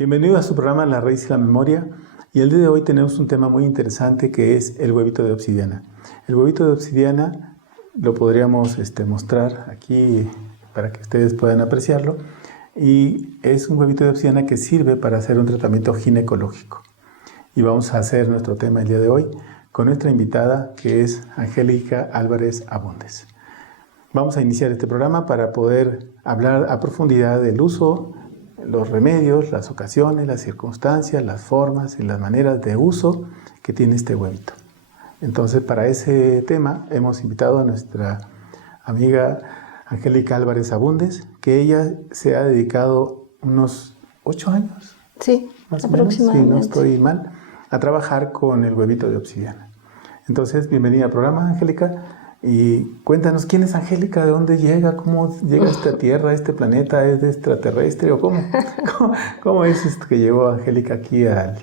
Bienvenido a su programa La Raíz y la Memoria. Y el día de hoy tenemos un tema muy interesante que es el huevito de obsidiana. El huevito de obsidiana lo podríamos mostrar aquí para que ustedes puedan apreciarlo. Y es un huevito de obsidiana que sirve para hacer un tratamiento ginecológico. Y vamos a hacer nuestro tema el día de hoy con nuestra invitada, que es Angélica Álvarez Abundes. Vamos a iniciar este programa para poder hablar a profundidad del uso, los remedios, las ocasiones, las circunstancias, las formas y las maneras de uso que tiene este huevito. Entonces, para ese tema hemos invitado a nuestra amiga Angélica Álvarez Abundes, que ella se ha dedicado unos 8 años. Sí, más o menos, si no estoy mal, a trabajar con el huevito de obsidiana. Entonces, bienvenida al programa, Angélica. Y cuéntanos, ¿quién es Angélica? ¿De dónde llega? ¿Cómo llega a esta tierra, a este planeta? ¿Es extraterrestre? ¿O cómo es esto que llevó a Angélica aquí a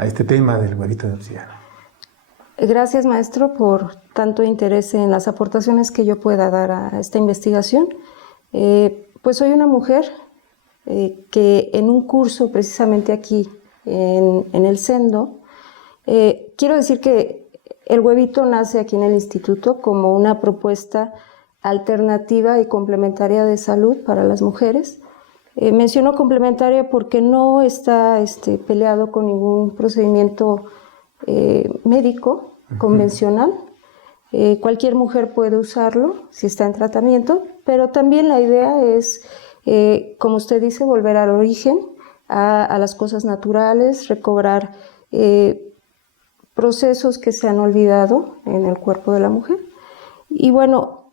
este tema del huevito de obsidiana? Gracias, maestro, por tanto interés en las aportaciones que yo pueda dar a esta investigación. Pues soy una mujer que en un curso precisamente aquí en el Sendo, quiero decir que el huevito nace aquí en el instituto como una propuesta alternativa y complementaria de salud para las mujeres. Menciono complementaria porque no está peleado con ningún procedimiento médico convencional. Cualquier mujer puede usarlo si está en tratamiento, pero también la idea es, como usted dice, volver al origen, a las cosas naturales, recobrar procesos que se han olvidado en el cuerpo de la mujer. Y bueno,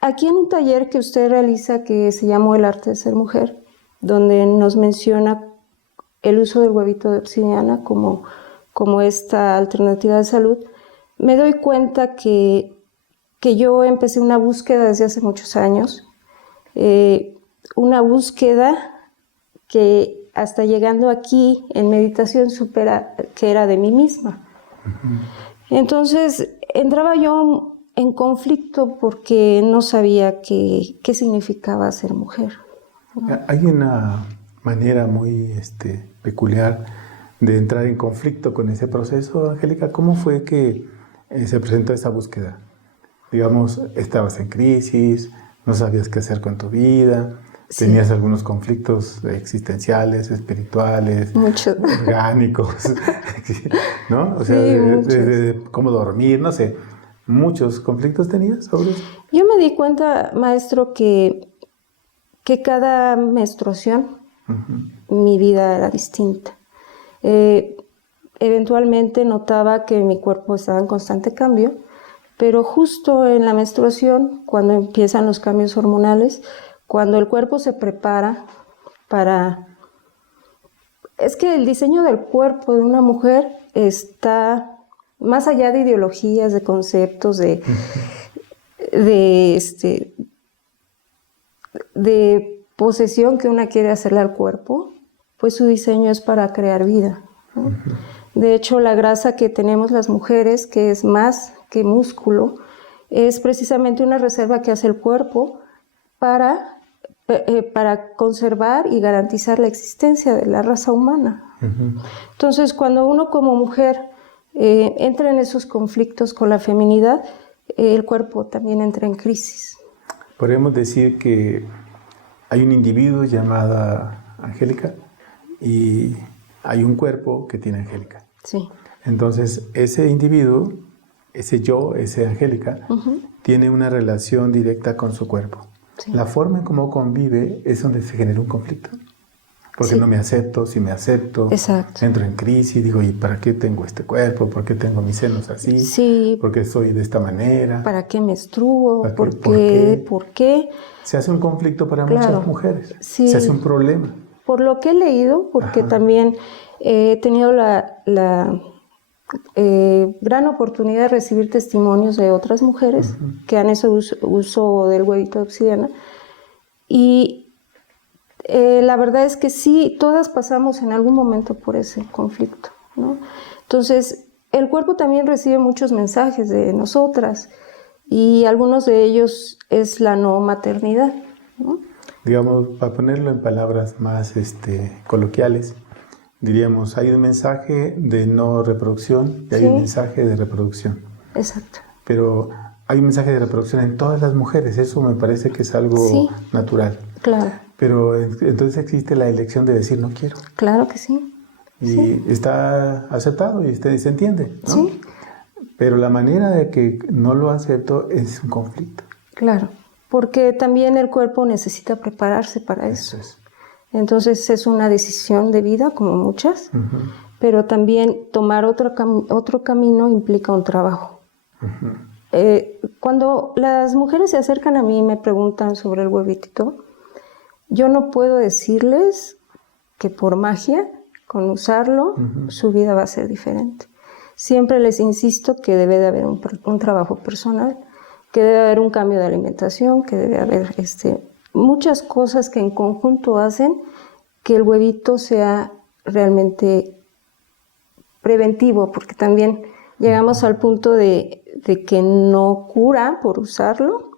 aquí en un taller que usted realiza que se llamó El Arte de Ser Mujer, donde nos menciona el uso del huevito de obsidiana como esta alternativa de salud, me doy cuenta que yo empecé una búsqueda desde hace muchos años, una búsqueda que hasta llegando aquí en meditación supera que era de mí misma. Entonces entraba yo en conflicto porque no sabía qué significaba ser mujer, ¿no? Hay una manera muy peculiar de entrar en conflicto con ese proceso, Angélica. ¿Cómo fue que se presentó esa búsqueda? Digamos, estabas en crisis, no sabías qué hacer con tu vida, sí. Tenías algunos conflictos existenciales, espirituales, muchos, orgánicos, ¿no? O sea, sí, de cómo dormir, no sé. ¿Muchos conflictos tenías sobre eso? Yo me di cuenta, maestro, que cada menstruación, mi vida era distinta. Eventualmente notaba que mi cuerpo estaba en constante cambio, pero justo en la menstruación, cuando empiezan los cambios hormonales, cuando el cuerpo se prepara para... Es que el diseño del cuerpo de una mujer está más allá de ideologías, de conceptos, de posesión que una quiere hacerle al cuerpo, pues su diseño es para crear vida, ¿no? De hecho, la grasa que tenemos las mujeres, que es más que músculo, es precisamente una reserva que hace el cuerpo para conservar y garantizar la existencia de la raza humana. Entonces, cuando uno como mujer entra en esos conflictos con la feminidad, el cuerpo también entra en crisis. Podríamos decir que hay un individuo llamada Angélica y hay un cuerpo que tiene Angélica. Sí. Entonces, ese individuo, ese yo, ese Angélica, tiene una relación directa con su cuerpo. Sí. La forma en cómo convive es donde se genera un conflicto. Porque sí. No me acepto, si me acepto, exacto. Entro en crisis, digo, ¿y para qué tengo este cuerpo? ¿Por qué tengo mis senos así? Sí. ¿Por qué soy de esta manera? ¿Para qué menstruo? ¿Por qué? Se hace un conflicto para muchas mujeres. Sí. Se hace un problema. Por lo que he leído, porque también he tenido la gran oportunidad de recibir testimonios de otras mujeres que han hecho uso del huevito de obsidiana. Y la verdad es que sí, todas pasamos en algún momento por ese conflicto, ¿no? Entonces, el cuerpo también recibe muchos mensajes de nosotras y algunos de ellos es la no maternidad, ¿no? Digamos, para ponerlo en palabras más coloquiales, diríamos, hay un mensaje de no reproducción y hay un mensaje de reproducción. Exacto. Pero hay un mensaje de reproducción en todas las mujeres, eso me parece que es algo natural. Claro. Pero entonces existe la elección de decir no quiero. Claro que sí. Y está aceptado y se entiende, ¿no? Sí. Pero la manera de que no lo acepto es un conflicto. Claro, porque también el cuerpo necesita prepararse para eso. Entonces es una decisión de vida, como muchas, pero también tomar otro camino implica un trabajo. Cuando las mujeres se acercan a mí y me preguntan sobre el huevito, yo no puedo decirles que por magia, con usarlo, su vida va a ser diferente. Siempre les insisto que debe de haber un trabajo personal, que debe haber un cambio de alimentación, que debe haber muchas cosas que en conjunto hacen que el huevito sea realmente preventivo, porque también llegamos al punto de que no cura por usarlo,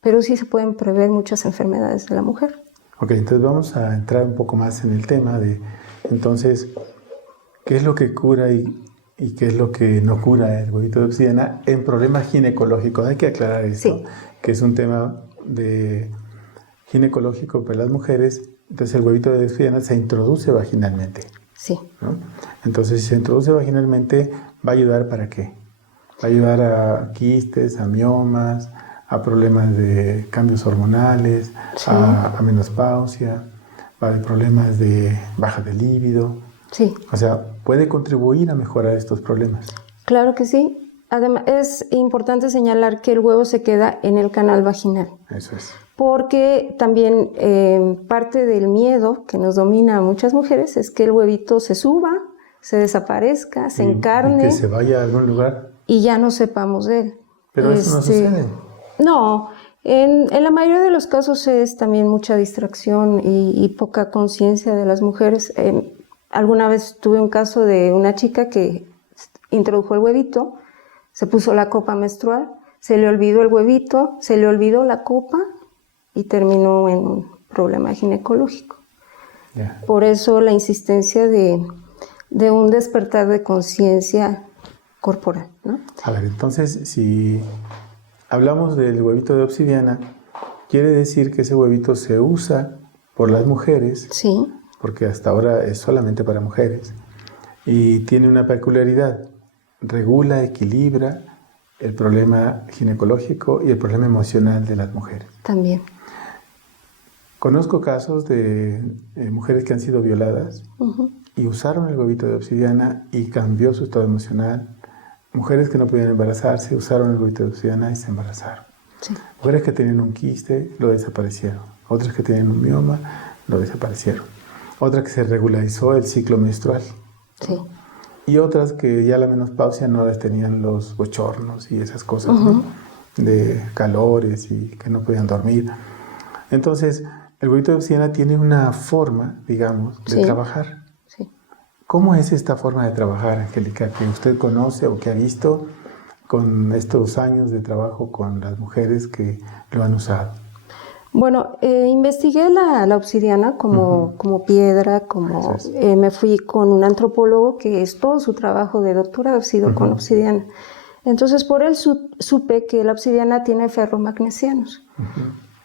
pero sí se pueden prever muchas enfermedades de la mujer. Ok, entonces vamos a entrar un poco más en el tema de, entonces, ¿qué es lo que cura y qué es lo que no cura el huevito de obsidiana en problemas ginecológicos? Hay que aclarar esto, que es un tema de ginecológico para las mujeres. Entonces el huevito de obsidiana se introduce vaginalmente. Sí. ¿No? Entonces si se introduce vaginalmente, ¿va a ayudar para qué? Va a ayudar a quistes, a miomas, a problemas de cambios hormonales, a menopausia, va a haber problemas de baja de líbido. Sí. O sea, puede contribuir a mejorar estos problemas. Claro que sí. Además, es importante señalar que el huevo se queda en el canal vaginal. Eso es. Porque también parte del miedo que nos domina a muchas mujeres es que el huevito se suba, se desaparezca, se encarne. Y que se vaya a algún lugar. Y ya no sepamos de él. Pero eso no sucede. No, en la mayoría de los casos es también mucha distracción y poca conciencia de las mujeres. Alguna vez tuve un caso de una chica que introdujo el huevito, se puso la copa menstrual, se le olvidó el huevito, se le olvidó la copa y terminó en un problema ginecológico. Yeah. Por eso la insistencia de un despertar de conciencia corporal, ¿no? A ver, entonces, si hablamos del huevito de obsidiana, quiere decir que ese huevito se usa por las mujeres. Sí. Porque hasta ahora es solamente para mujeres, y tiene una peculiaridad, regula, equilibra el problema ginecológico y el problema emocional de las mujeres. También. Conozco casos de mujeres que han sido violadas y usaron el huevito de obsidiana y cambió su estado emocional. Mujeres que no podían embarazarse usaron el huevito de obsidiana y se embarazaron. Sí. Mujeres que tenían un quiste lo desaparecieron. Otras que tenían un mioma lo desaparecieron. Otra que se regularizó el ciclo menstrual. Sí. Y otras que ya la menopausia no les tenían los bochornos y esas cosas, ¿no? De calores y que no podían dormir. Entonces, el huevito de obsidiana tiene una forma, digamos, de trabajar. Sí. ¿Cómo es esta forma de trabajar, Angélica, que usted conoce o que ha visto con estos años de trabajo con las mujeres que lo han usado? Bueno, investigué la obsidiana como piedra, me fui con un antropólogo que es todo su trabajo de doctorado ha sido con obsidiana. Entonces, por él supe que la obsidiana tiene ferromagnesianos.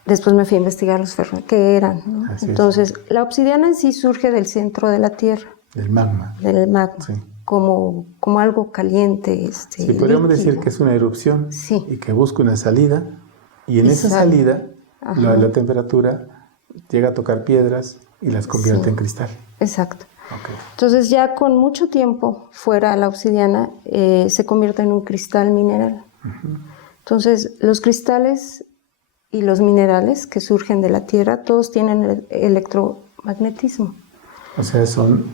Después me fui a investigar los ferros, qué eran, ¿no? Entonces, la obsidiana en sí surge del centro de la Tierra. Del magma. Del magma. Sí. Como algo caliente. Sí, podríamos decir que es una erupción y que busca una salida, y en esa salida la temperatura llega a tocar piedras y las convierte en cristal. Exacto. Okay. Entonces ya con mucho tiempo fuera la obsidiana se convierte en un cristal mineral. Entonces los cristales y los minerales que surgen de la Tierra todos tienen el electromagnetismo. O sea, son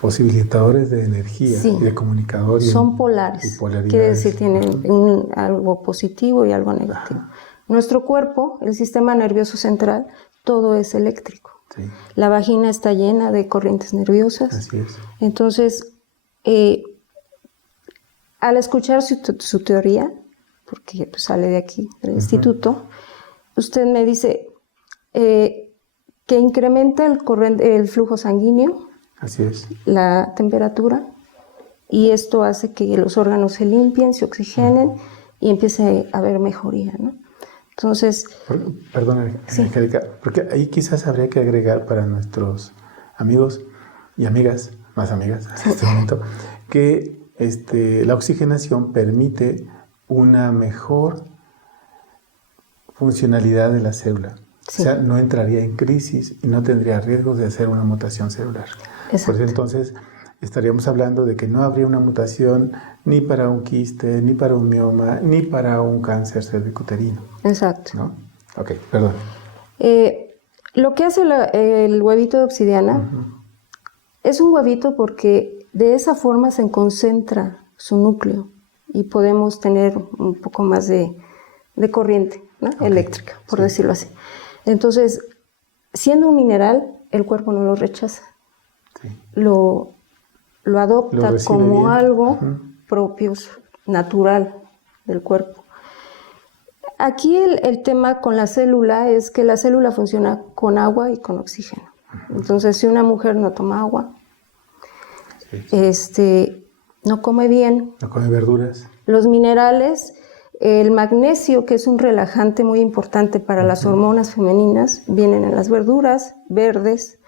posibilitadores de energía y de comunicador. Son polares. Quiere decir, tienen algo positivo y algo negativo. Nuestro cuerpo, el sistema nervioso central, todo es eléctrico. Sí. La vagina está llena de corrientes nerviosas. Así es. Entonces, al escuchar su teoría, porque pues, sale de aquí, del instituto, usted me dice, que incrementa el flujo sanguíneo, Así es. la temperatura, y esto hace que los órganos se limpien, se oxigenen y empiece a haber mejoría, ¿no? Entonces... Perdón, sí. Angélica, porque ahí quizás habría que agregar para nuestros amigos y amigas, más amigas en este momento, que la oxigenación permite una mejor funcionalidad de la célula. Sí. O sea, no entraría en crisis y no tendría riesgo de hacer una mutación celular. Exacto. Por eso entonces estaríamos hablando de que no habría una mutación ni para un quiste, ni para un mioma, ni para un cáncer cervicuterino. Exacto. ¿No? Ok, perdón. Lo que hace el huevito de obsidiana es un huevito porque de esa forma se concentra su núcleo y podemos tener un poco más de corriente, ¿no? Eléctrica, por decirlo así. Entonces, siendo un mineral, el cuerpo no lo rechaza. Sí. Lo adopta como bien. algo propio, natural del cuerpo. Aquí el tema con la célula es que la célula funciona con agua y con oxígeno. Entonces, si una mujer no toma agua, no come bien. No come verduras. Los minerales, el magnesio, que es un relajante muy importante para las hormonas femeninas, vienen en las verduras verdes.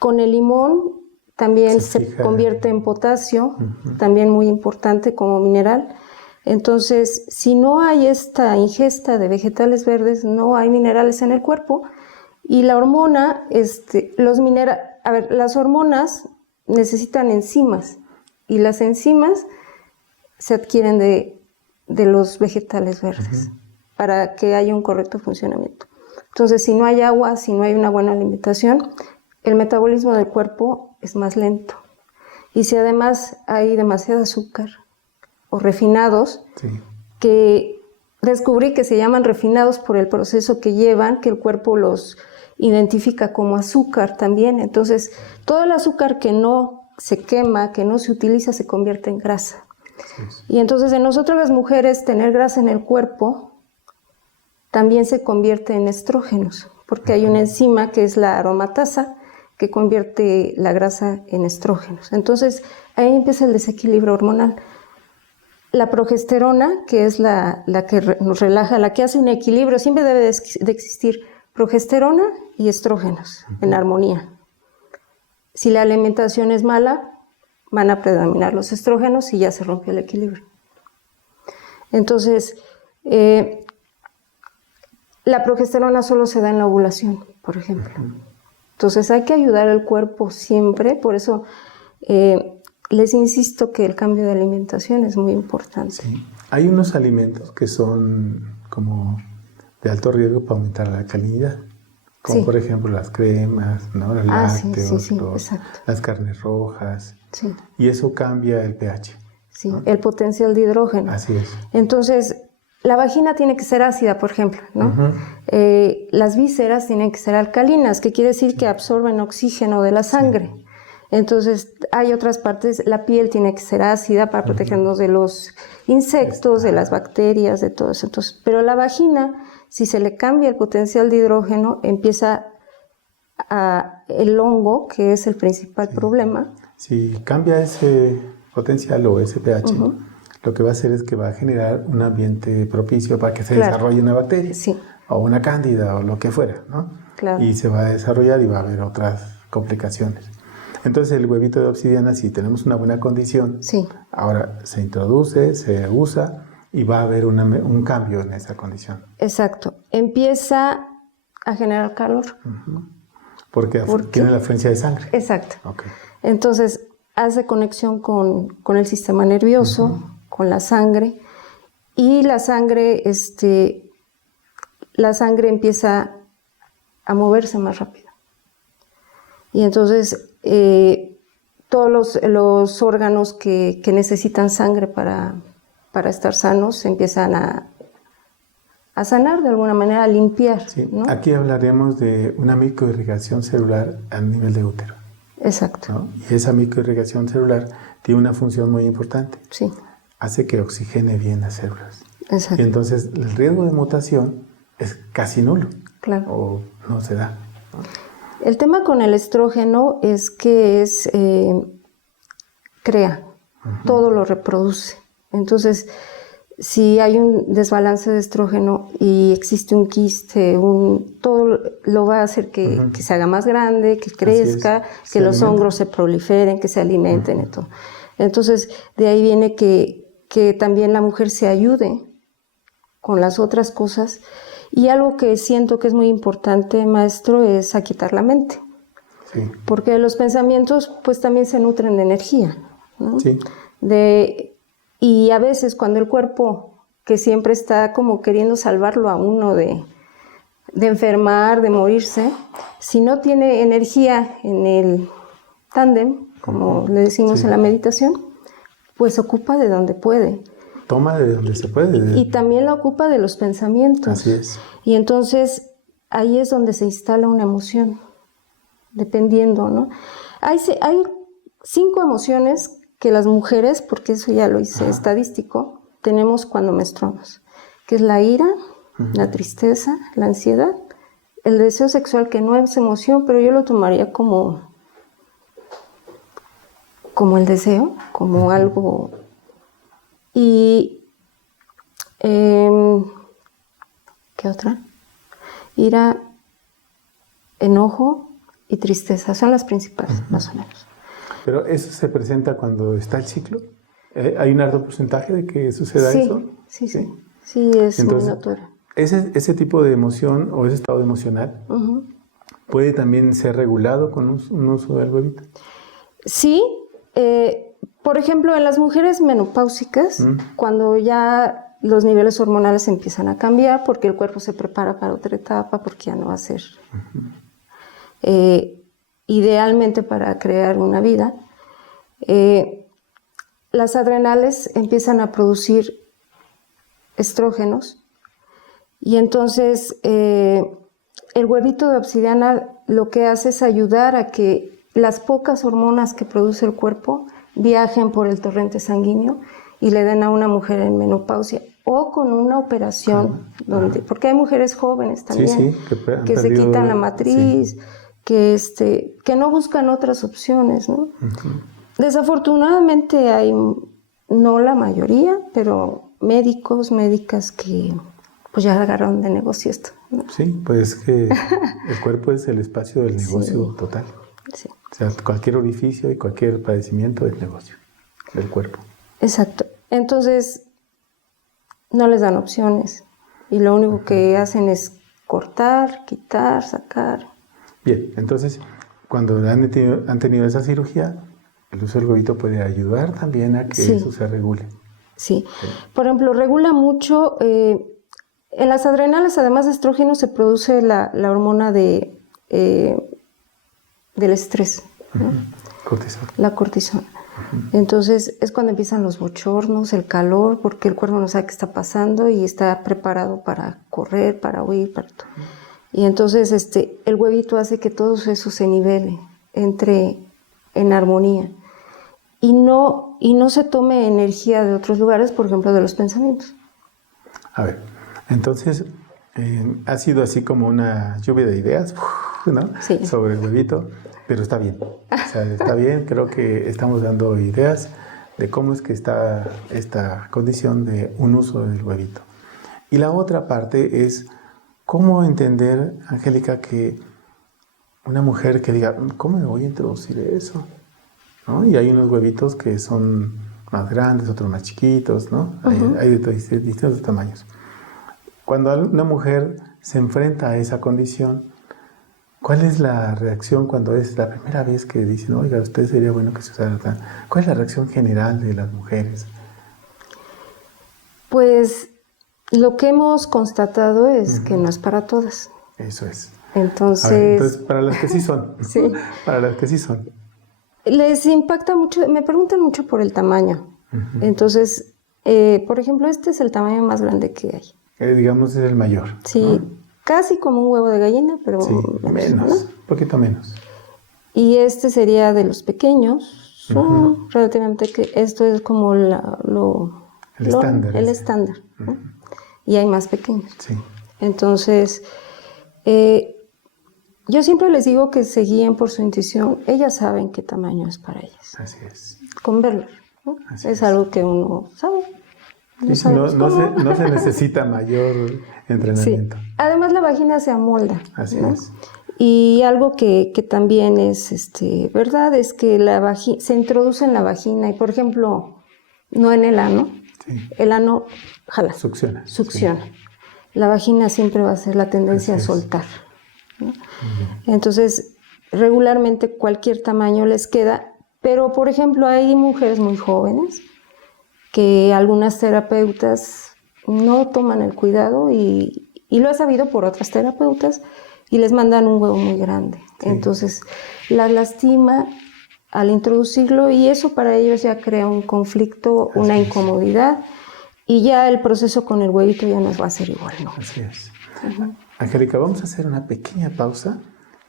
Con el limón también se convierte en potasio, también muy importante como mineral. Entonces, si no hay esta ingesta de vegetales verdes, no hay minerales en el cuerpo. Y la hormona, las hormonas necesitan enzimas y las enzimas se adquieren de los vegetales verdes para que haya un correcto funcionamiento. Entonces, si no hay agua, si no hay una buena alimentación, el metabolismo del cuerpo es más lento. Y si además hay demasiado azúcar o refinados, que descubrí que se llaman refinados por el proceso que llevan, que el cuerpo los identifica como azúcar también. Entonces, todo el azúcar que no se quema, que no se utiliza, se convierte en grasa. Y entonces en nosotros las mujeres tener grasa en el cuerpo también se convierte en estrógenos, porque hay una enzima que es la aromatasa que convierte la grasa en estrógenos. Entonces ahí empieza el desequilibrio hormonal. La progesterona, que es la que nos relaja, la que hace un equilibrio, siempre debe de existir progesterona y estrógenos en armonía. Si la alimentación es mala, van a predominar los estrógenos y ya se rompe el equilibrio. Entonces, la progesterona solo se da en la ovulación, por ejemplo. Entonces, hay que ayudar al cuerpo siempre, por eso les insisto que el cambio de alimentación es muy importante. Sí. Hay unos alimentos que son como de alto riesgo para aumentar la alcalinidad, como por ejemplo las cremas, ¿no? Los lácteos, las carnes rojas. Sí. Y eso cambia el pH. Sí, ¿no? El potencial de hidrógeno. Así es. Entonces, la vagina tiene que ser ácida, por ejemplo, ¿no? Las vísceras tienen que ser alcalinas, que quiere decir que absorben oxígeno de la sangre. Entonces, hay otras partes, la piel tiene que ser ácida para protegernos de los insectos, de las bacterias, de todo eso. Entonces, pero la vagina, si se le cambia el potencial de hidrógeno, empieza el hongo, que es el principal problema. Si cambia ese potencial o ese pH, lo que va a hacer es que va a generar un ambiente propicio para que se desarrolle una bacteria o una cándida o lo que fuera, ¿no? Y se va a desarrollar y va a haber otras complicaciones. Entonces el huevito de obsidiana, si tenemos una buena condición, ahora se introduce, se usa y va a haber un cambio en esa condición. Exacto. Empieza a generar calor. Porque tiene la afluencia de sangre. Exacto. Entonces hace conexión con el sistema nervioso, con la sangre, y la sangre empieza a moverse más rápido. Y entonces todos los órganos que necesitan sangre para estar sanos se empiezan a sanar de alguna manera, a limpiar. ¿No? Aquí hablaremos de una microirrigación celular a nivel de útero. Exacto. ¿No? Y esa microirrigación celular tiene una función muy importante. Hace que oxigene bien las células. Exacto. Y entonces el riesgo de mutación es casi nulo. Claro. O no se da, ¿no? El tema con el estrógeno es que crea, todo lo reproduce. Entonces, si hay un desbalance de estrógeno y existe un quiste, todo lo va a hacer que se haga más grande, que crezca, que los hongos se proliferen, que se alimenten y todo. Entonces, de ahí viene que también la mujer se ayude con las otras cosas. Y algo que siento que es muy importante, maestro, es a quitar la mente. Sí. Porque los pensamientos pues también se nutren de energía, ¿no? Sí. Y a veces cuando el cuerpo, que siempre está como queriendo salvarlo a uno de enfermar, de morirse, si no tiene energía en el tándem, como le decimos en la meditación, pues ocupa de donde puede. Toma de donde se puede. Y también la ocupa de los pensamientos. Así es. Y entonces ahí es donde se instala una emoción, dependiendo, ¿no? Hay 5 emociones que las mujeres, porque eso ya lo hice estadístico, tenemos cuando menstruamos, que es la ira, la tristeza, la ansiedad, el deseo sexual, que no es emoción, pero yo lo tomaría como el deseo, como algo. Y ¿qué otra? Ira, enojo y tristeza son las principales, más o menos. Pero eso se presenta cuando está el ciclo. ¿Hay un alto porcentaje de que suceda eso? Sí, es Entonces, muy notorio. Ese tipo de emoción o ese estado emocional puede también ser regulado con un uso del huevito. Sí, por ejemplo, en las mujeres menopáusicas, cuando ya los niveles hormonales empiezan a cambiar, porque el cuerpo se prepara para otra etapa, porque ya no va a ser idealmente para crear una vida, las adrenales empiezan a producir estrógenos y entonces el huevito de obsidiana lo que hace es ayudar a que las pocas hormonas que produce el cuerpo viajen por el torrente sanguíneo y le den a una mujer en menopausia o con una operación, porque hay mujeres jóvenes también que se quitan la matriz, que no buscan otras opciones, ¿no? Desafortunadamente hay, no la mayoría, pero médicas que pues ya agarraron de negocio esto, ¿no? Sí, pues que el cuerpo es el espacio del negocio total. Sí. O sea, cualquier orificio y cualquier padecimiento es negocio del cuerpo. Exacto. Entonces, no les dan opciones y lo único que hacen es cortar, quitar, sacar. Bien, entonces, cuando han tenido esa cirugía, el uso del huevito puede ayudar también a que eso se regule. Sí. Por ejemplo, regula mucho. En las adrenales, además de estrógeno, se produce la hormona del estrés, ¿no? Cortisona. La cortisona. Entonces es cuando empiezan los bochornos, el calor, porque el cuerpo no sabe qué está pasando y está preparado para correr, para huir, para todo. Y entonces el huevito hace que todo eso se nivele, entre en armonía. Y no se tome energía de otros lugares, por ejemplo, de los pensamientos. A ver, entonces ha sido así como una lluvia de ideas, ¿no? Sí. Sobre el huevito, pero está bien. O sea, está bien, creo que estamos dando ideas de cómo es que está esta condición de un uso del huevito. Y la otra parte es cómo entender, Angélica, que una mujer que diga, ¿cómo me voy a introducir eso? ¿No? Y hay unos huevitos que son más grandes, otros más chiquitos, ¿no? Hay de distintos tamaños. Cuando una mujer se enfrenta a esa condición, ¿cuál es la reacción cuando es la primera vez que dicen, oiga, usted sería bueno que se usara tal? ¿Cuál es la reacción general de las mujeres? Pues lo que hemos constatado es que no es para todas. Eso es. Entonces, para las que sí son. Sí. Para las que sí son. Les impacta mucho, me preguntan mucho por el tamaño. Entonces, por ejemplo, este es el tamaño más grande que hay. Digamos, es el mayor. Sí, ¿no? Casi como un huevo de gallina, pero sí, menos, ¿no? Un poquito menos. Y este sería de los pequeños, son relativamente, esto es como el estándar. El estándar, ¿no? Y hay más pequeños. Sí. Entonces, yo siempre les digo que se guíen por su intuición. Ellas saben qué tamaño es para ellas. Así es. Con verlo, ¿no? Es algo que uno sabe. No se necesita mayor entrenamiento. Sí. Además, la vagina se amolda. Así ¿no? es. Y algo que también es verdad es que se introduce en la vagina y, por ejemplo, no en el ano. Sí. El ano jala. Succiona. Sí. La vagina siempre va a ser la tendencia a soltar, ¿no? Entonces, regularmente cualquier tamaño les queda, pero por ejemplo hay mujeres muy jóvenes que algunas terapeutas no toman el cuidado y lo he sabido por otras terapeutas y les mandan un huevo muy grande. Sí. Entonces, las lastima al introducirlo y eso para ellos ya crea un conflicto, una incomodidad y ya el proceso con el huevito ya no va a ser igual, ¿no? Así es. Angélica, vamos a hacer una pequeña pausa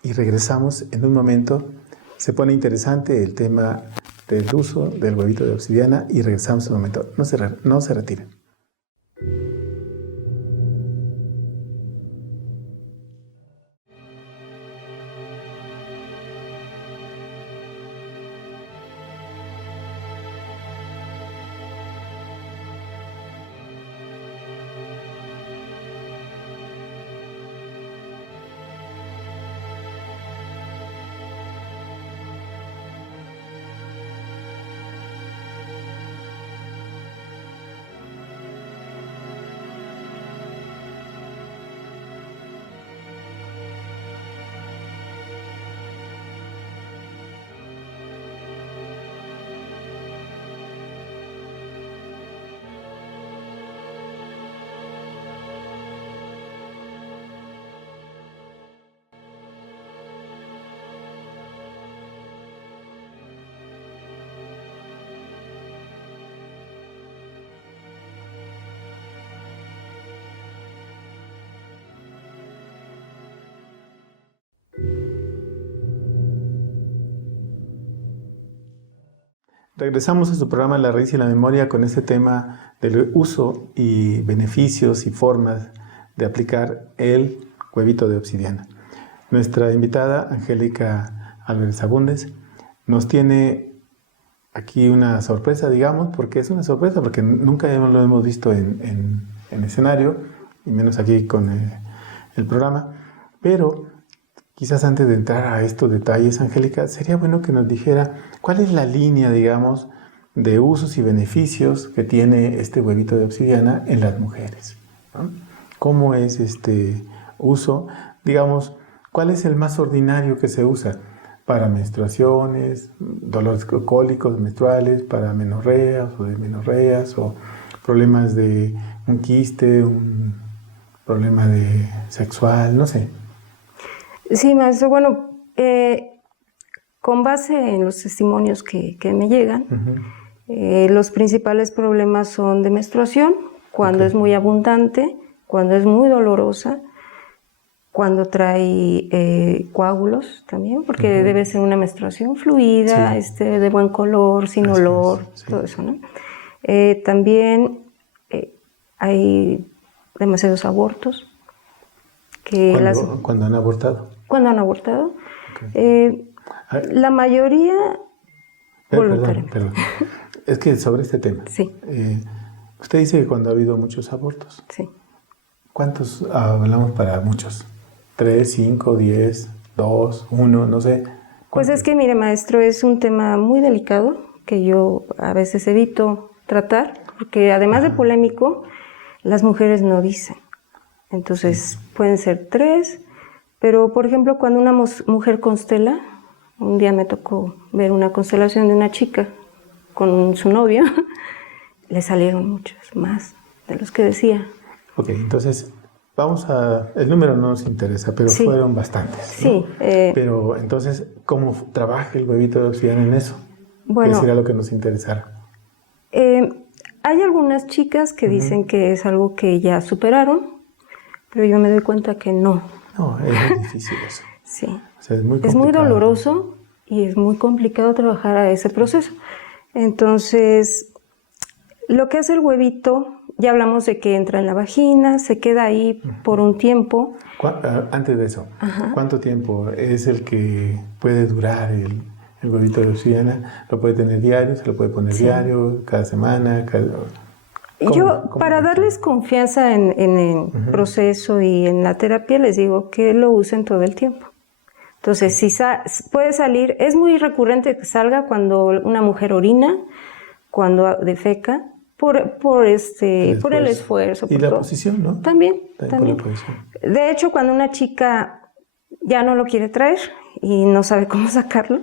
y regresamos en un momento. Se pone interesante el tema del uso del huevito de obsidiana y regresamos en un momento. No se retiren. Regresamos a su programa La Raíz y la Memoria con este tema del uso y beneficios y formas de aplicar el huevito de obsidiana. Nuestra invitada, Angélica Álvarez Agúndez, nos tiene aquí una sorpresa, digamos, porque es una sorpresa, porque nunca lo hemos visto en escenario, y menos aquí con el programa, pero quizás antes de entrar a estos detalles, Angélica, sería bueno que nos dijera cuál es la línea, digamos, de usos y beneficios que tiene este huevito de obsidiana en las mujeres, ¿no? ¿Cómo es este uso? Digamos, ¿cuál es el más ordinario que se usa? Para menstruaciones, dolores cólicos menstruales, para menorreas o dismenorreas, o problemas de un quiste, un problema sexual, no sé. Sí, maestro. Bueno, con base en los testimonios que me llegan, los principales problemas son de menstruación, cuando es muy abundante, cuando es muy dolorosa, cuando trae coágulos también, porque debe ser una menstruación fluida, de buen color, sin olor, todo eso, ¿no? También hay demasiados abortos. ¿Cuándo han abortado? Cuando han abortado. La mayoría voluntariamente. Perdón. Es que sobre este tema. Sí. Usted dice que cuando ha habido muchos abortos. Sí. ¿Cuántos hablamos para muchos? ¿3, 5, 10, 2, 1, no sé? Pues es que, mire, maestro, es un tema muy delicado que yo a veces evito tratar, porque además de polémico, las mujeres no dicen. Entonces, pueden ser 3, pero, por ejemplo, cuando una mujer constela, un día me tocó ver una constelación de una chica con su novio, le salieron muchos más de los que decía. Ok, entonces, el número no nos interesa, pero fueron bastantes, ¿no? Sí. Pero, entonces, ¿cómo trabaja el huevito de obsidiana en eso? Bueno, ¿Qué sería lo que nos interesara? Hay algunas chicas que dicen que es algo que ya superaron, pero yo me doy cuenta que no. No, es muy difícil eso. Sí. O sea, es muy doloroso y es muy complicado trabajar a ese proceso. Entonces, lo que hace el huevito, ya hablamos de que entra en la vagina, se queda ahí por un tiempo. Antes de eso, ¿cuánto tiempo es el que puede durar el huevito de obsidiana? ¿Lo puede tener diario? ¿Se lo puede poner diario? ¿Cada semana? Yo, para darles confianza en el proceso y en la terapia, les digo que lo usen todo el tiempo. Entonces, si puede salir, es muy recurrente que salga cuando una mujer orina, cuando defeca, por el esfuerzo. Y la posición, ¿no? También. Por la posición. De hecho, cuando una chica ya no lo quiere traer y no sabe cómo sacarlo,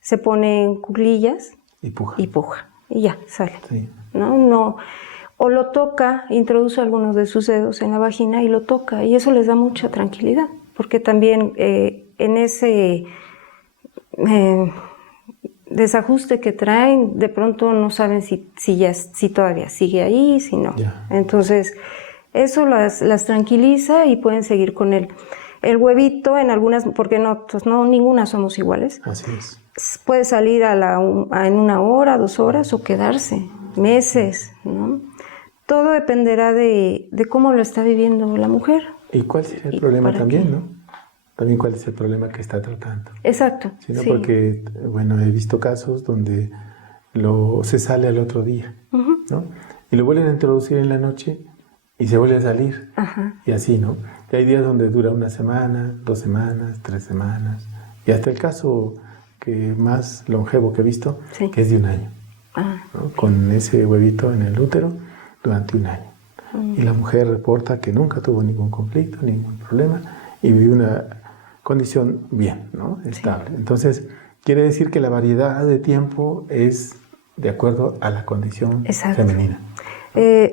se pone en cuclillas y puja. Y ya, sale. Sí. No, o lo toca, introduce algunos de sus dedos en la vagina y lo toca. Y eso les da mucha tranquilidad. Porque también en ese desajuste que traen, de pronto no saben si todavía sigue ahí, si no. Yeah. Entonces, eso las tranquiliza y pueden seguir con él. El huevito en algunas, porque no ninguna somos iguales. Así es. Puede salir en 1 hora, 2 horas o quedarse meses, ¿no? Todo dependerá de cómo lo está viviendo la mujer. ¿Y cuál sería el problema también, no? También cuál es el problema que está tratando. Exacto. ¿Sí? Porque, bueno, he visto casos donde se sale al otro día, ¿no? Y lo vuelven a introducir en la noche y se vuelve a salir. Y así, ¿no? Y hay días donde dura 1 semana, 2 semanas, 3 semanas. Y hasta el caso que más longevo que he visto, que es de 1 año. ¿No? Con ese huevito en el útero durante 1 año. Y la mujer reporta que nunca tuvo ningún conflicto, ningún problema y vive una condición bien, ¿no? Estable. Sí. Entonces, quiere decir que la variedad de tiempo es de acuerdo a la condición femenina.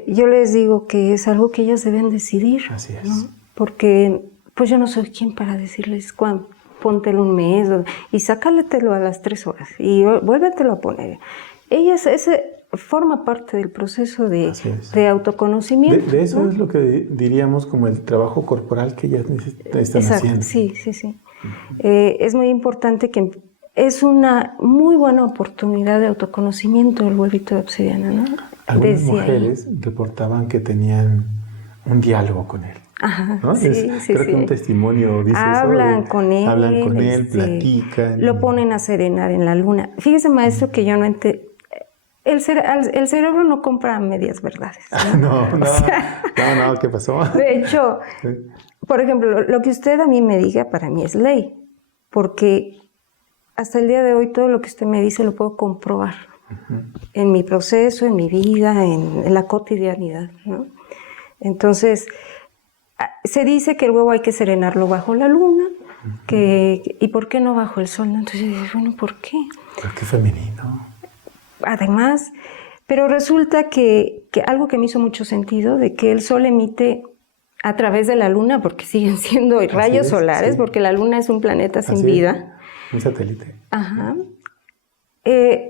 Yo les digo que es algo que ellas deben decidir. Así es. ¿No? Porque pues yo no soy quien para decirles póntelo 1 mes y sácaletelo a las 3 horas y vuélvetelo a poner. Ellas, forma parte del proceso de autoconocimiento. De eso, ¿no? Es lo que diríamos como el trabajo corporal que ellas están haciendo. Sí. Es muy importante que es una muy buena oportunidad de autoconocimiento el huevito de obsidiana, ¿no? Algunas mujeres reportaban que tenían un diálogo con él. ¿No? Creo que un testimonio dice hablan eso. Con él. Hablan con él, platican. Lo ponen a serenar en la luna. Fíjese, maestro, que yo no entiendo. El cerebro no compra medias verdades. No, ¿qué pasó? De hecho, por ejemplo, lo que usted a mí me diga para mí es ley, porque hasta el día de hoy todo lo que usted me dice lo puedo comprobar en mi proceso, en mi vida, en la cotidianidad, ¿no? Entonces, se dice que el huevo hay que serenarlo bajo la luna, ¿y por qué no bajo el sol? Entonces, bueno, ¿por qué? Porque es femenino. Además, pero resulta que algo que me hizo mucho sentido, de que el sol emite a través de la luna, porque siguen siendo rayos solares, porque la luna es un planeta sin vida. Un satélite.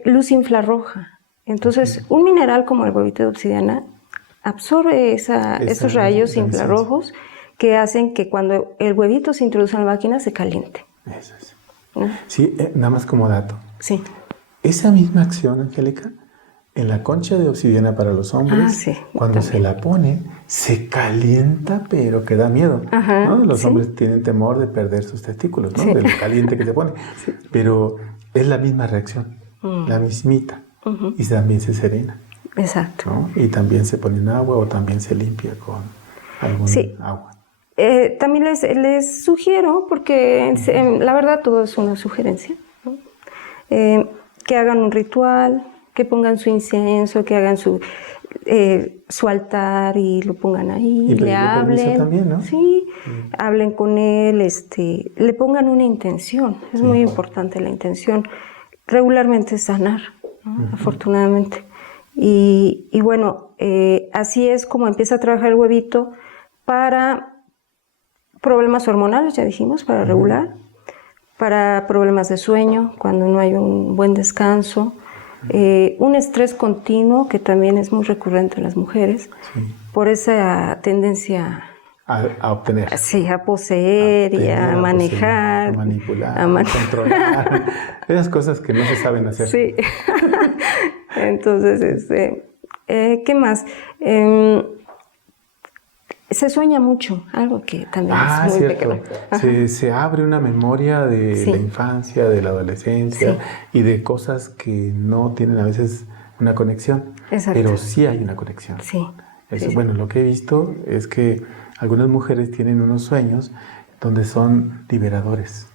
Luz infrarroja. Entonces, un mineral como el huevito de obsidiana absorbe esos rayos infrarrojos que hacen que cuando el huevito se introduce en la vagina se caliente. Eso es. ¿No? Sí, nada más como dato. Sí. Esa misma acción, Angélica, en la concha de obsidiana para los hombres, cuando también se la pone, se calienta, pero que da miedo. ¿No? Los hombres tienen temor de perder sus testículos, ¿no? De lo caliente que se pone. Pero es la misma reacción, la mismita, y también se serena. Exacto. ¿No? Y también se pone en agua o también se limpia con algún agua. También les sugiero, porque la verdad todo es una sugerencia, ¿no? Que hagan un ritual, que pongan su incienso, que hagan su altar y lo pongan ahí, y le hablen. También, ¿no? Sí, hablen con él, le pongan una intención. Es muy importante la intención. Regularmente es sanar, ¿no? Afortunadamente. Y bueno, así es como empieza a trabajar el huevito para problemas hormonales, ya dijimos, para regular, para problemas de sueño, cuando no hay un buen descanso, un estrés continuo, que también es muy recurrente en las mujeres, por esa tendencia a obtener. Sí, a poseer y a manejar. A manipular, a controlar. Esas cosas que no se saben hacer. Sí. Entonces, ¿Qué más? Se sueña mucho, algo que también es muy cierto. pequeño. Se abre una memoria de Sí. la infancia, de la adolescencia y de cosas que no tienen a veces una conexión. Exacto. Pero sí hay una conexión. Sí. Eso, Sí. bueno, lo que he visto es que algunas mujeres tienen unos sueños donde son liberadores.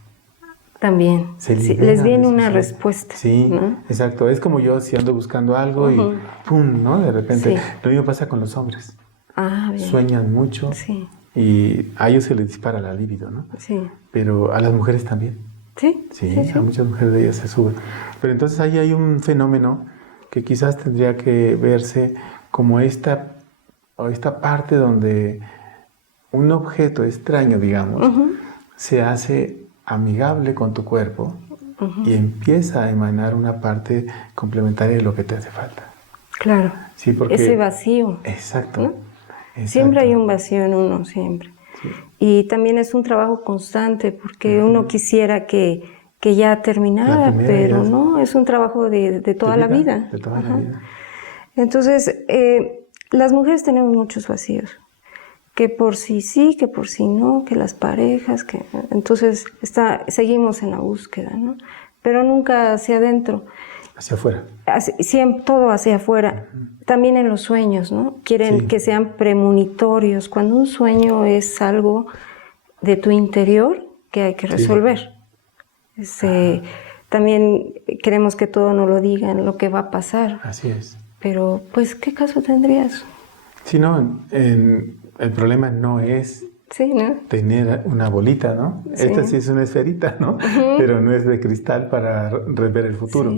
También. Se Sí, liberan les viene de una sus- respuesta. Sí, ¿no? exacto. Es como yo si ando buscando algo y ¡pum!, ¿no? De repente. Sí. Lo mismo pasa con los hombres. Bien. Sueñan mucho Sí. y a ellos se les dispara la libido, ¿no? Sí. Pero a las mujeres también. Sí. Sí, a muchas mujeres de ellas se sube. Pero entonces ahí hay un fenómeno que quizás tendría que verse como esta parte donde un objeto extraño, digamos, se hace amigable con tu cuerpo y empieza a emanar una parte complementaria de lo que te hace falta. Claro. Sí, porque... Ese vacío. Exacto. ¿no? Exacto. Siempre hay un vacío en uno, siempre. Sí. Y también es un trabajo constante porque uno quisiera que ya terminara, pero no, es un trabajo de toda la vida. De toda la vida. Entonces, las mujeres tenemos muchos vacíos, que por sí sí, que por sí no, que las parejas, que entonces seguimos en la búsqueda, ¿no? Pero nunca hacia adentro. Hacia afuera. Siempre, todo hacia afuera. También en los sueños, ¿no? Quieren que sean premonitorios. Cuando un sueño es algo de tu interior que hay que resolver. También queremos que todo nos lo digan, lo que va a pasar. Así es. Pero, pues, ¿qué caso tendría eso? Sí, no, el problema no es tener una bolita, ¿no? Sí. Esta sí es una esferita, ¿no? Pero no es de cristal para ver el futuro,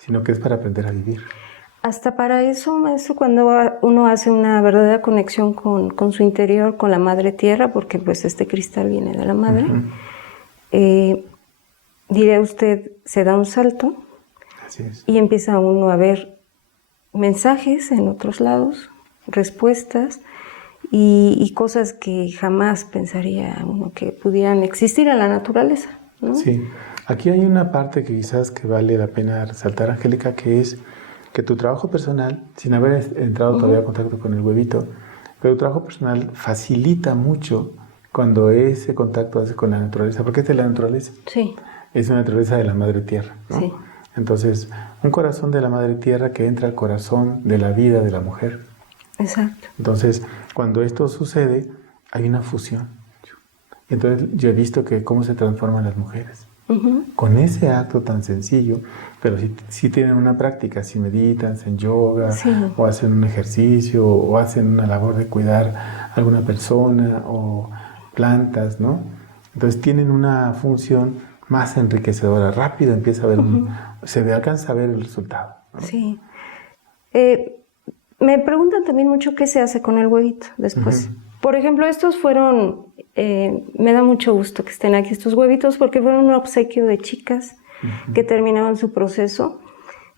sino que es para aprender a vivir. Hasta para eso, maestro, cuando uno hace una verdadera conexión con su interior, con la madre tierra, porque pues este cristal viene de la madre, diría usted, se da un salto. Así es. Y empieza uno a ver mensajes en otros lados, respuestas y cosas que jamás pensaría uno que pudieran existir en la naturaleza, ¿no? Sí. Aquí hay una parte que quizás que vale la pena resaltar, Angélica, que es que tu trabajo personal, sin haber entrado todavía en contacto con el huevito, pero tu trabajo personal facilita mucho cuando ese contacto hace con la naturaleza, porque es de la naturaleza. Sí. Es una naturaleza de la madre tierra, ¿no? Sí. Entonces, un corazón de la madre tierra que entra al corazón de la vida de la mujer. Exacto. Entonces, cuando esto sucede, hay una fusión. Entonces, yo he visto que cómo se transforman las mujeres. Con ese acto tan sencillo, pero si tienen una práctica, si meditan, hacen yoga, o hacen un ejercicio, o hacen una labor de cuidar a alguna persona, o plantas, ¿no? Entonces tienen una función más enriquecedora. Rápido empieza a ver, alcanza a ver el resultado, ¿no? Sí. Me preguntan también mucho qué se hace con el huevito después. Por ejemplo, estos fueron, me da mucho gusto que estén aquí estos huevitos porque fueron un obsequio de chicas que terminaban su proceso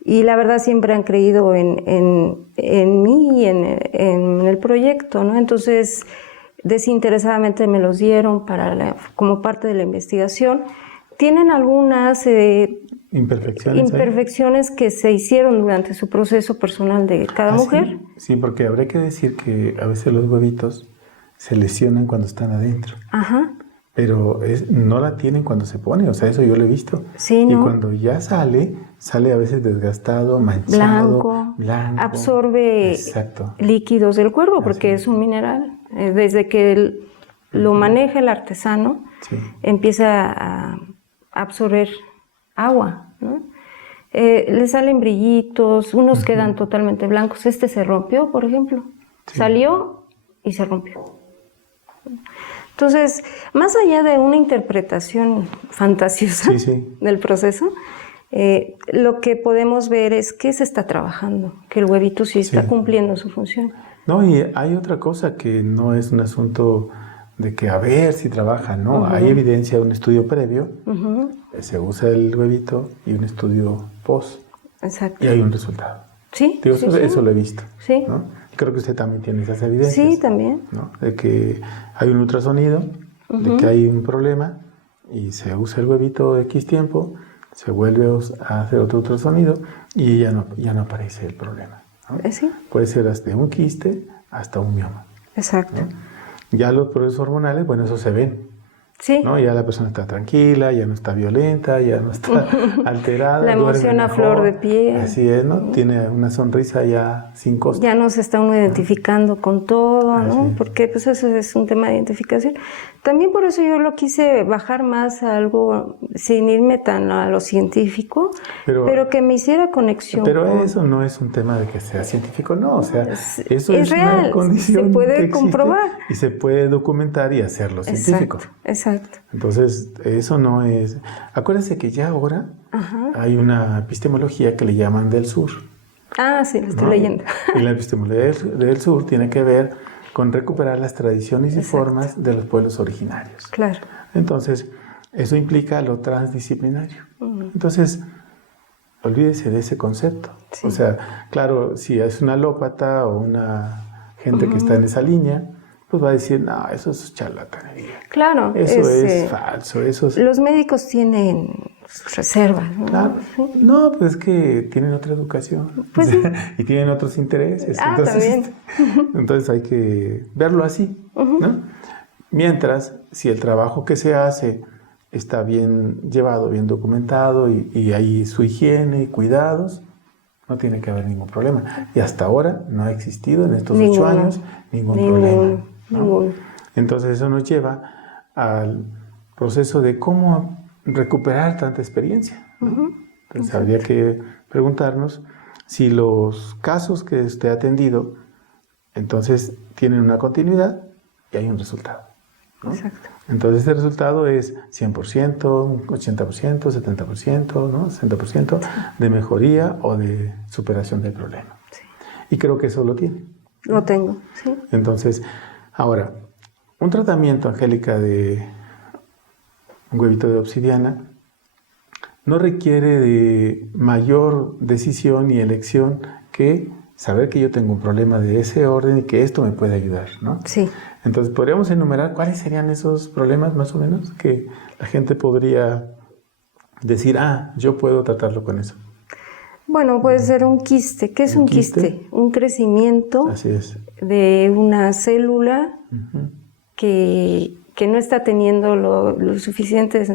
y la verdad siempre han creído en mí y en el proyecto, ¿no? Entonces, desinteresadamente me los dieron como parte de la investigación. Tienen algunas imperfecciones que se hicieron durante su proceso personal de cada mujer. Sí, porque habría que decir que a veces los huevitos se lesionan cuando están adentro. Pero no la tienen cuando se pone, o sea, eso yo lo he visto. Sí, ¿no? Y cuando ya sale a veces desgastado, manchado, blanco. Absorbe líquidos del cuerpo porque es un mineral. Desde que lo maneja el artesano, empieza a absorber agua, ¿no? Le salen brillitos, unos quedan totalmente blancos. Este se rompió, por ejemplo. Salió y se rompió. Entonces, más allá de una interpretación fantasiosa del proceso, lo que podemos ver es que se está trabajando, que el huevito está cumpliendo su función. No, y hay otra cosa que no es un asunto de que a ver si trabaja, no, hay evidencia de un estudio previo, se usa el huevito y un estudio post, y hay un resultado. Eso lo he visto, ¿no? Creo que usted también tiene esas evidencias. Sí, también. ¿no? De que hay un ultrasonido, de que hay un problema y se usa el huevito X tiempo, se vuelve a hacer otro ultrasonido y ya no aparece el problema. ¿no? Sí. Puede ser desde un quiste hasta un mioma. Exacto. ¿No? Ya los procesos hormonales, bueno, eso se ven. Sí. ¿No? Ya la persona está tranquila, ya no está violenta, ya no está alterada. La emoción a flor de piel. Así es, ¿no? Tiene una sonrisa ya sin costo. Ya no se está uno identificando con todo, ¿no? Así. Porque pues eso es un tema de identificación. También por eso yo lo quise bajar más a algo, sin irme tan a lo científico, pero que me hiciera conexión. Pero con... eso no es un tema de que sea científico, no. O sea, eso es real, una condición se puede que existe comprobar. y se puede documentar y hacerlo científico. Exacto. Entonces, eso no es... Acuérdense que ya ahora hay una epistemología que le llaman del sur. Ah, sí, lo estoy leyendo. Y la epistemología del sur tiene que ver con recuperar las tradiciones y formas de los pueblos originarios. Claro. Entonces, eso implica lo transdisciplinario. Entonces, olvídese de ese concepto. Sí. O sea, claro, si es una alópata o una gente que está en esa línea, pues va a decir, no, eso es charlatanería. Claro. Eso es falso. Eso es... Los médicos tienen sus reservas, ¿no? Claro. No, pues es que tienen otra educación. Pues sí. Y tienen otros intereses. Ah, también. Entonces hay que verlo así, ¿no? Mientras, si el trabajo que se hace está bien llevado, bien documentado y hay su higiene y cuidados, no tiene que haber ningún problema. Y hasta ahora no ha existido en estos 8 años ningún problema. ¿No? Entonces eso nos lleva al proceso de cómo recuperar tanta experiencia, ¿no? Entonces habría que preguntarnos si los casos que usted ha atendido entonces tienen una continuidad y hay un resultado, ¿no? Exacto. Entonces ese resultado es 100%, 80%, 70%, ¿no? 60% de mejoría o de superación del problema. Sí. Y creo que eso lo tiene. Lo tengo, sí. Entonces, ahora, un tratamiento, Angélica, de un huevito de obsidiana no requiere de mayor decisión y elección que saber que yo tengo un problema de ese orden y que esto me puede ayudar, ¿no? Sí. Entonces, ¿podríamos enumerar cuáles serían esos problemas más o menos que la gente podría decir, yo puedo tratarlo con eso? Bueno, puede ser un quiste. ¿Qué es un quiste? Un crecimiento Así es. de una célula que no está teniendo los suficientes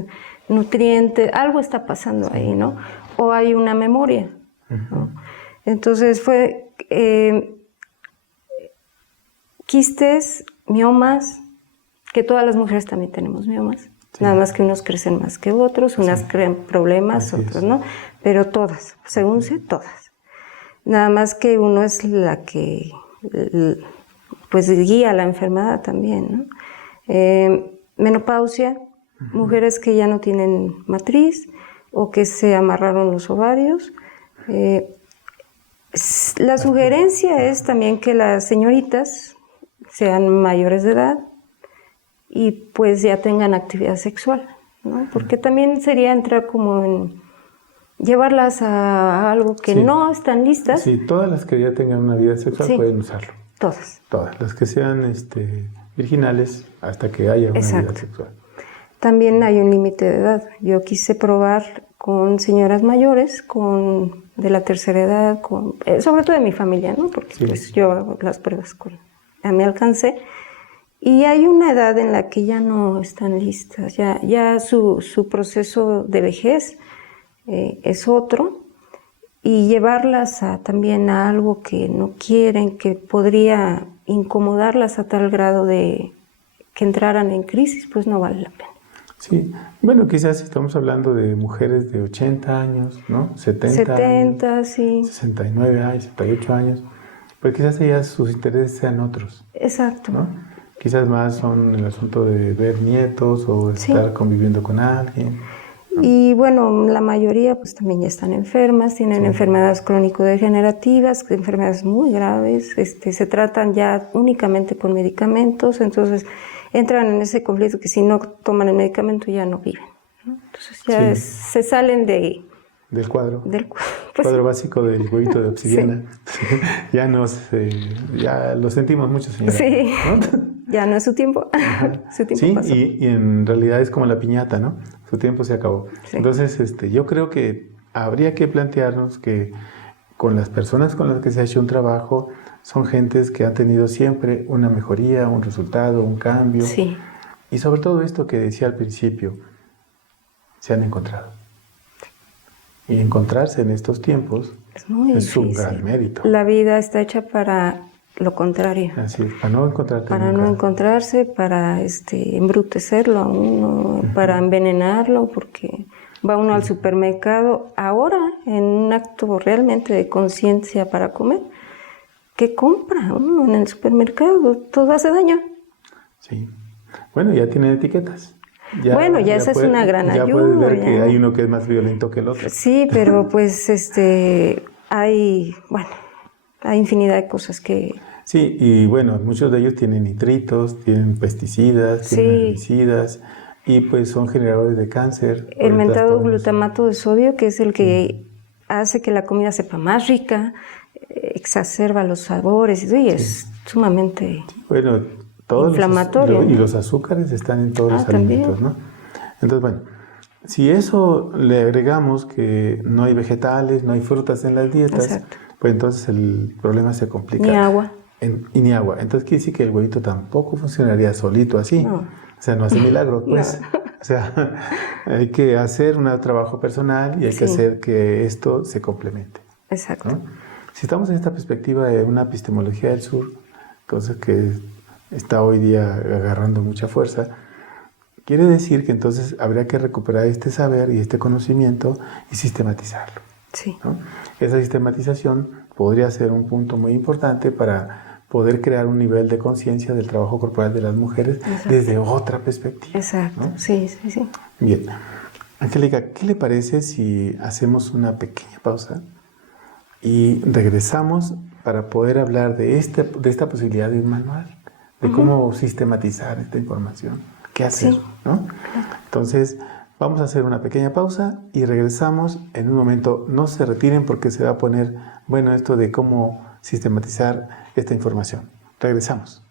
nutrientes, algo está pasando ahí, ¿no? O hay una memoria, ¿no? Entonces quistes, miomas, que todas las mujeres también tenemos miomas, nada más que unos crecen más que otros, unas crean problemas, otros no, pero todas, según sé, todas. Nada más que uno es la que pues guía la enfermedad también, ¿no? Menopausia, mujeres que ya no tienen matriz o que se amarraron los ovarios. La sugerencia es también que las señoritas sean mayores de edad y pues ya tengan actividad sexual, ¿no? Porque también sería entrar como en llevarlas a algo que no están listas. Sí, todas las que ya tengan una vida sexual pueden usarlo. Todas. Todas, las que sean virginales hasta que haya una vida sexual. También hay un límite de edad. Yo quise probar con señoras mayores, de la tercera edad, sobre todo de mi familia, ¿no? Porque pues yo hago las pruebas a mi alcance. Y hay una edad en la que ya no están listas, ya su proceso de vejez es otro. Y llevarlas también a algo que no quieren, que podría incomodarlas a tal grado de que entraran en crisis, pues no vale la pena. Sí, bueno, quizás estamos hablando de mujeres de 80 años, ¿no? 70 años, sí. 69 años, 68 años, pues quizás ellas sus intereses sean otros. Exacto. ¿No? Quizás más son el asunto de ver nietos o estar conviviendo con alguien. ¿No? Y bueno, la mayoría pues también ya están enfermas, tienen enfermedades crónico-degenerativas, enfermedades muy graves, se tratan ya únicamente con medicamentos, entonces entran en ese conflicto que si no toman el medicamento ya no viven, ¿no? Entonces ya se salen del cuadro. Cuadro básico del huevito de obsidiana. Ya lo sentimos mucho, señora. Sí, ¿no? Ya no es su tiempo. Su tiempo pasó. Y en realidad es como la piñata, ¿no? Su tiempo se acabó. Sí. Entonces, yo creo que habría que plantearnos que con las personas con las que se ha hecho un trabajo, son gentes que han tenido siempre una mejoría, un resultado, un cambio. Sí. Y sobre todo esto que decía al principio, se han encontrado. Y encontrarse en estos tiempos es muy difícil. un gran mérito. La vida está hecha para lo contrario. Así es, para no encontrarte para nunca. no encontrarse, para embrutecerlo a uno, para envenenarlo, porque va uno al supermercado ahora en un acto realmente de conciencia para comer. ¿Qué compra uno en el supermercado? Todo hace daño. Sí. Bueno, ya tienen etiquetas. Ya esa es una gran ayuda. Ya puedes ver que hay uno que es más violento que el otro. Sí, pero pues hay infinidad de cosas que... Sí, y bueno, muchos de ellos tienen nitritos, tienen pesticidas, tienen herbicidas, y pues son generadores de cáncer. El mentado glutamato de sodio, que es el que hace que la comida sepa más rica, exacerba los sabores, y es sumamente inflamatorio. Y los azúcares están en todos los alimentos, ¿no? Entonces, bueno, si eso le agregamos que no hay vegetales, no hay frutas en las dietas, exacto, pues entonces el problema se complica. Ni agua. Y ni agua. Entonces quiere decir que el huevito tampoco funcionaría solito así. No. O sea, no hace milagro, pues. No. O sea, hay que hacer un trabajo personal y hay que hacer que esto se complemente. Exacto. ¿No? Si estamos en esta perspectiva de una epistemología del sur, cosa que está hoy día agarrando mucha fuerza, quiere decir que entonces habría que recuperar este saber y este conocimiento y sistematizarlo. Sí. ¿No? Esa sistematización podría ser un punto muy importante para poder crear un nivel de conciencia del trabajo corporal de las mujeres desde otra perspectiva. Exacto, ¿no? Sí. Bien. Angélica, ¿qué le parece si hacemos una pequeña pausa y regresamos para poder hablar de esta posibilidad de un manual, de cómo sistematizar esta información? ¿Qué hacer? Sí. ¿No? Entonces, vamos a hacer una pequeña pausa y regresamos en un momento. No se retiren porque se va a poner bueno esto de cómo sistematizar esta información. Regresamos.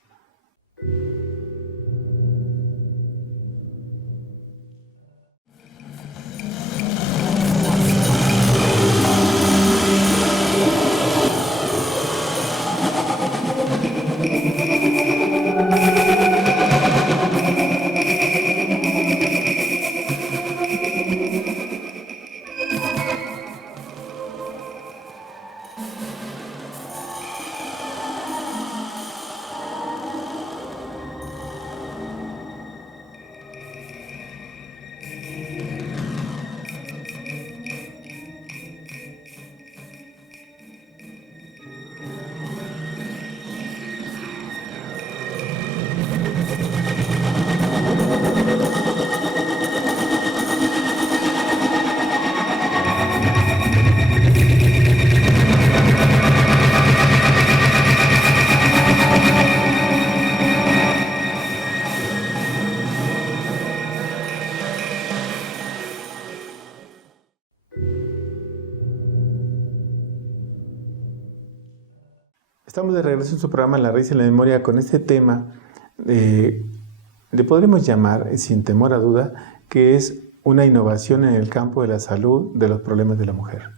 Estamos de regreso en su programa La Raíz en la Memoria con este tema, le podremos llamar, sin temor a duda, que es una innovación en el campo de la salud de los problemas de la mujer.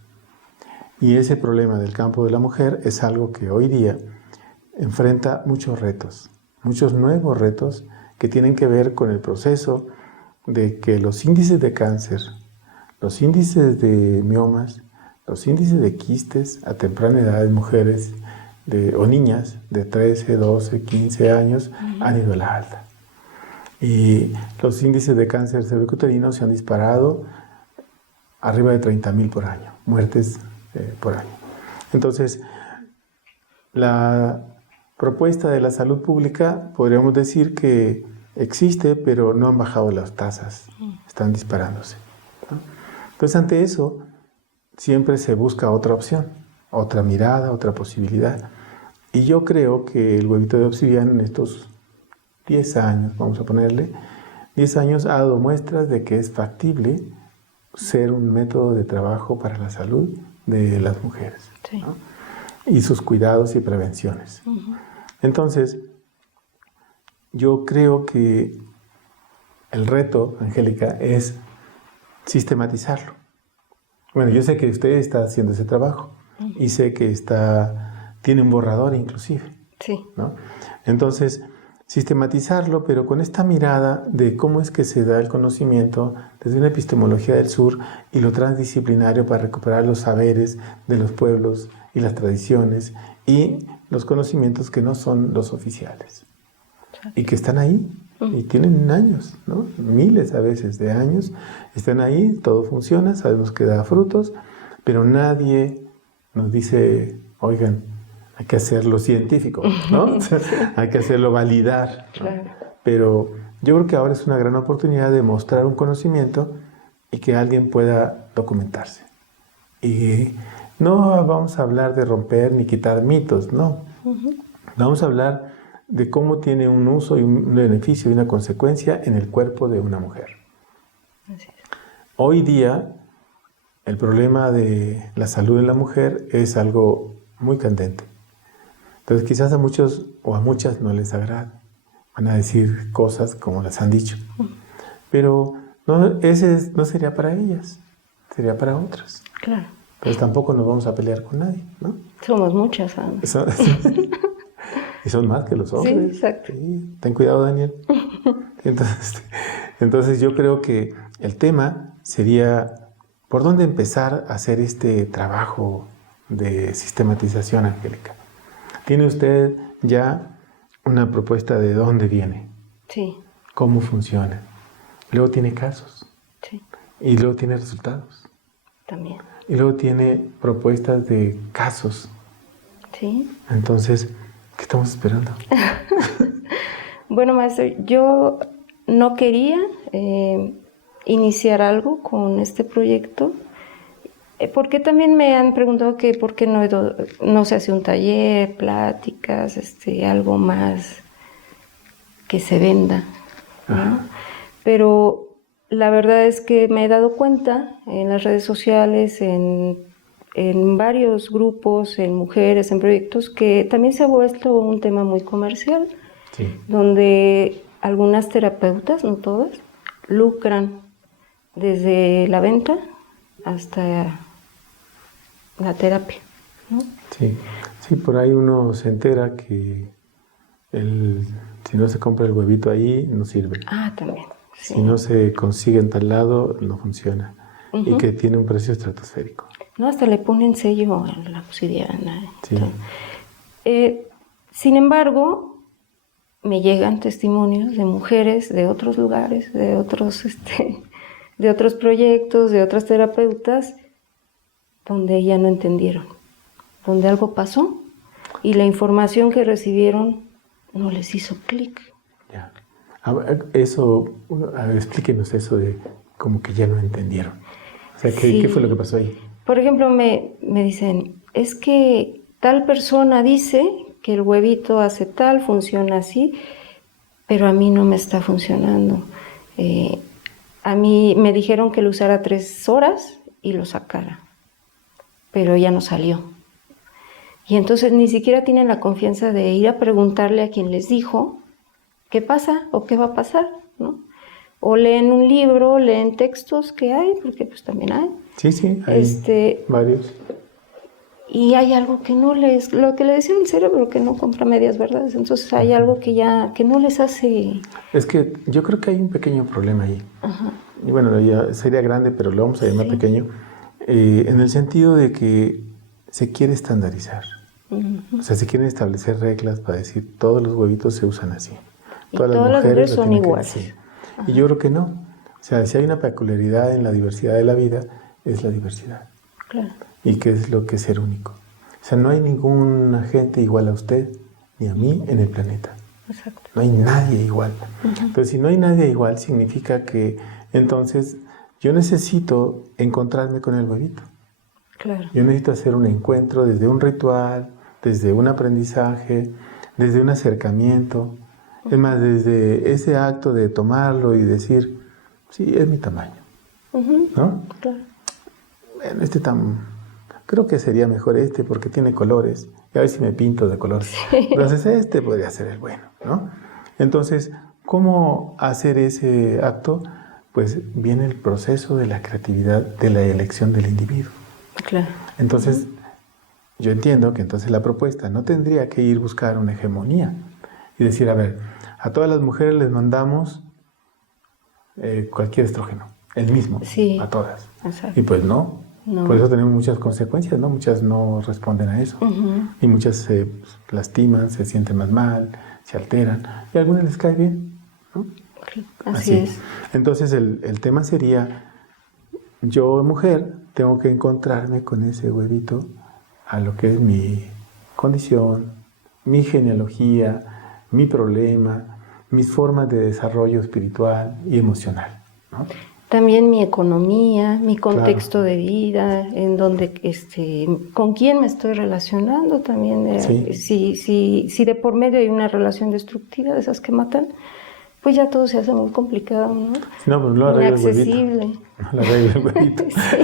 Y ese problema del campo de la mujer es algo que hoy día enfrenta muchos retos, muchos nuevos retos que tienen que ver con el proceso de que los índices de cáncer, los índices de miomas, los índices de quistes a temprana edad en mujeres o niñas de 13, 12, 15 años han ido a la alta. Y los índices de cáncer cervicuterino se han disparado arriba de 30,000 por año, muertes por año. Entonces, la propuesta de la salud pública podríamos decir que existe, pero no han bajado las tasas, están disparándose, ¿no? Entonces, ante eso, siempre se busca otra opción, otra mirada, otra posibilidad. Y yo creo que el huevito de obsidiana en estos 10 años, vamos a ponerle, 10 años ha dado muestras de que es factible ser un método de trabajo para la salud de las mujeres, sí, ¿no? Y sus cuidados y prevenciones. Entonces, yo creo que el reto, Angélica, es sistematizarlo. Bueno, yo sé que usted está haciendo ese trabajo, y sé que tiene un borrador inclusive, Sí. ¿no? Entonces, sistematizarlo, pero con esta mirada de cómo es que se da el conocimiento desde una epistemología del sur y lo transdisciplinario para recuperar los saberes de los pueblos y las tradiciones y los conocimientos que no son los oficiales y que están ahí y tienen años, ¿no? Miles a veces de años, están ahí, todo funciona, sabemos que da frutos, pero nadie nos dice, oigan, hay que hacerlo científico, ¿no? Sí. Hay que hacerlo validar, ¿no? Claro. Pero yo creo que ahora es una gran oportunidad de mostrar un conocimiento y que alguien pueda documentarse. Y no vamos a hablar de romper ni quitar mitos, no. Vamos a hablar de cómo tiene un uso y un beneficio y una consecuencia en el cuerpo de una mujer. Así es. Hoy día, el problema de la salud en la mujer es algo muy candente. Entonces quizás a muchos o a muchas no les agrada. Van a decir cosas como las han dicho. Pero ese no sería para ellas, sería para otras. Claro. Entonces tampoco nos vamos a pelear con nadie, ¿no? Somos muchas, Ana. Y son más que los hombres. Sí, exacto. Sí, ten cuidado, Daniel. Entonces yo creo que el tema sería por dónde empezar a hacer este trabajo de sistematización, Angélica. ¿Tiene usted ya una propuesta de dónde viene? Sí. ¿Cómo funciona? Luego tiene casos. Sí. Y luego tiene resultados. También. Y luego tiene propuestas de casos. Sí. Entonces, ¿qué estamos esperando? Bueno, maestro, yo no quería iniciar algo con este proyecto, porque también me han preguntado que por qué no se hace un taller, pláticas, algo más que se venda, ¿no? Pero la verdad es que me he dado cuenta en las redes sociales, en varios grupos, en mujeres, en proyectos, que también se ha vuelto un tema muy comercial, sí, donde algunas terapeutas, no todas, lucran desde la venta hasta la terapia, ¿no? Sí, sí, por ahí uno se entera que si no se compra el huevito ahí, no sirve. Ah, también. Sí. Si no se consigue en tal lado, no funciona. Y que tiene un precio estratosférico. No, hasta le ponen sello a la obsidiana. Sí. Sin embargo, me llegan testimonios de mujeres de otros lugares, de otros proyectos, de otras terapeutas, donde ya no entendieron, donde algo pasó y la información que recibieron no les hizo clic. Ya. Explíquenos eso de como que ya no entendieron. O sea, ¿qué fue lo que pasó ahí? Por ejemplo, me dicen, es que tal persona dice que el huevito hace tal, funciona así, pero a mí no me está funcionando. A mí me dijeron que lo usara 3 horas y lo sacara, pero ya no salió. Y entonces ni siquiera tienen la confianza de ir a preguntarle a quien les dijo qué pasa o qué va a pasar, ¿no? O leen un libro, leen textos que hay, porque pues también hay. Sí, hay varios. Y hay algo que no lo que le decía el cerebro, que no compra medias verdades. Entonces hay algo que no les hace... Es que yo creo que hay un pequeño problema ahí. Ajá. Y bueno, ya sería grande, pero lo vamos a llamar pequeño. En el sentido de que se quiere estandarizar. O sea, se quieren establecer reglas para decir todos los huevitos se usan así. Todas las mujeres son iguales. Y yo creo que no. O sea, si hay una peculiaridad en la diversidad de la vida, es la diversidad. Claro. ¿Y qué es lo que es ser único? O sea, no hay ninguna gente igual a usted ni a mí en el planeta. Exacto. No hay nadie igual. Entonces, si no hay nadie igual, significa que entonces yo necesito encontrarme con el huevito. Claro. Yo necesito hacer un encuentro desde un ritual, desde un aprendizaje, desde un acercamiento. Es más, desde ese acto de tomarlo y decir, sí, es mi tamaño. ¿No? Claro. Bueno, creo que sería mejor porque tiene colores. Y a ver si me pinto de colores. Sí. Entonces podría ser el bueno, ¿no? Entonces, ¿cómo hacer ese acto? Pues viene el proceso de la creatividad, de la elección del individuo. Claro. Entonces, yo entiendo que entonces la propuesta no tendría que ir a buscar una hegemonía y decir, a ver, a todas las mujeres les mandamos cualquier estrógeno, el mismo, Sí, a todas. exacto. Y pues no. Por eso tenemos muchas consecuencias, ¿no? Muchas no responden a eso. Y muchas se lastiman, se sienten más mal, se alteran. Y a algunas les cae bien, ¿no? Así es. Entonces el tema sería, yo mujer tengo que encontrarme con ese huevito a lo que es mi condición, mi genealogía, mi problema, mis formas de desarrollo espiritual y emocional, ¿no? También mi economía, mi contexto de vida, en donde, con quién me estoy relacionando también. Si de por medio hay una relación destructiva, de esas que matan, pues ya todo se hace muy complicado, ¿no? No, pues no arregla el huevito. Inaccesible. No le arregla el huevito. Sí.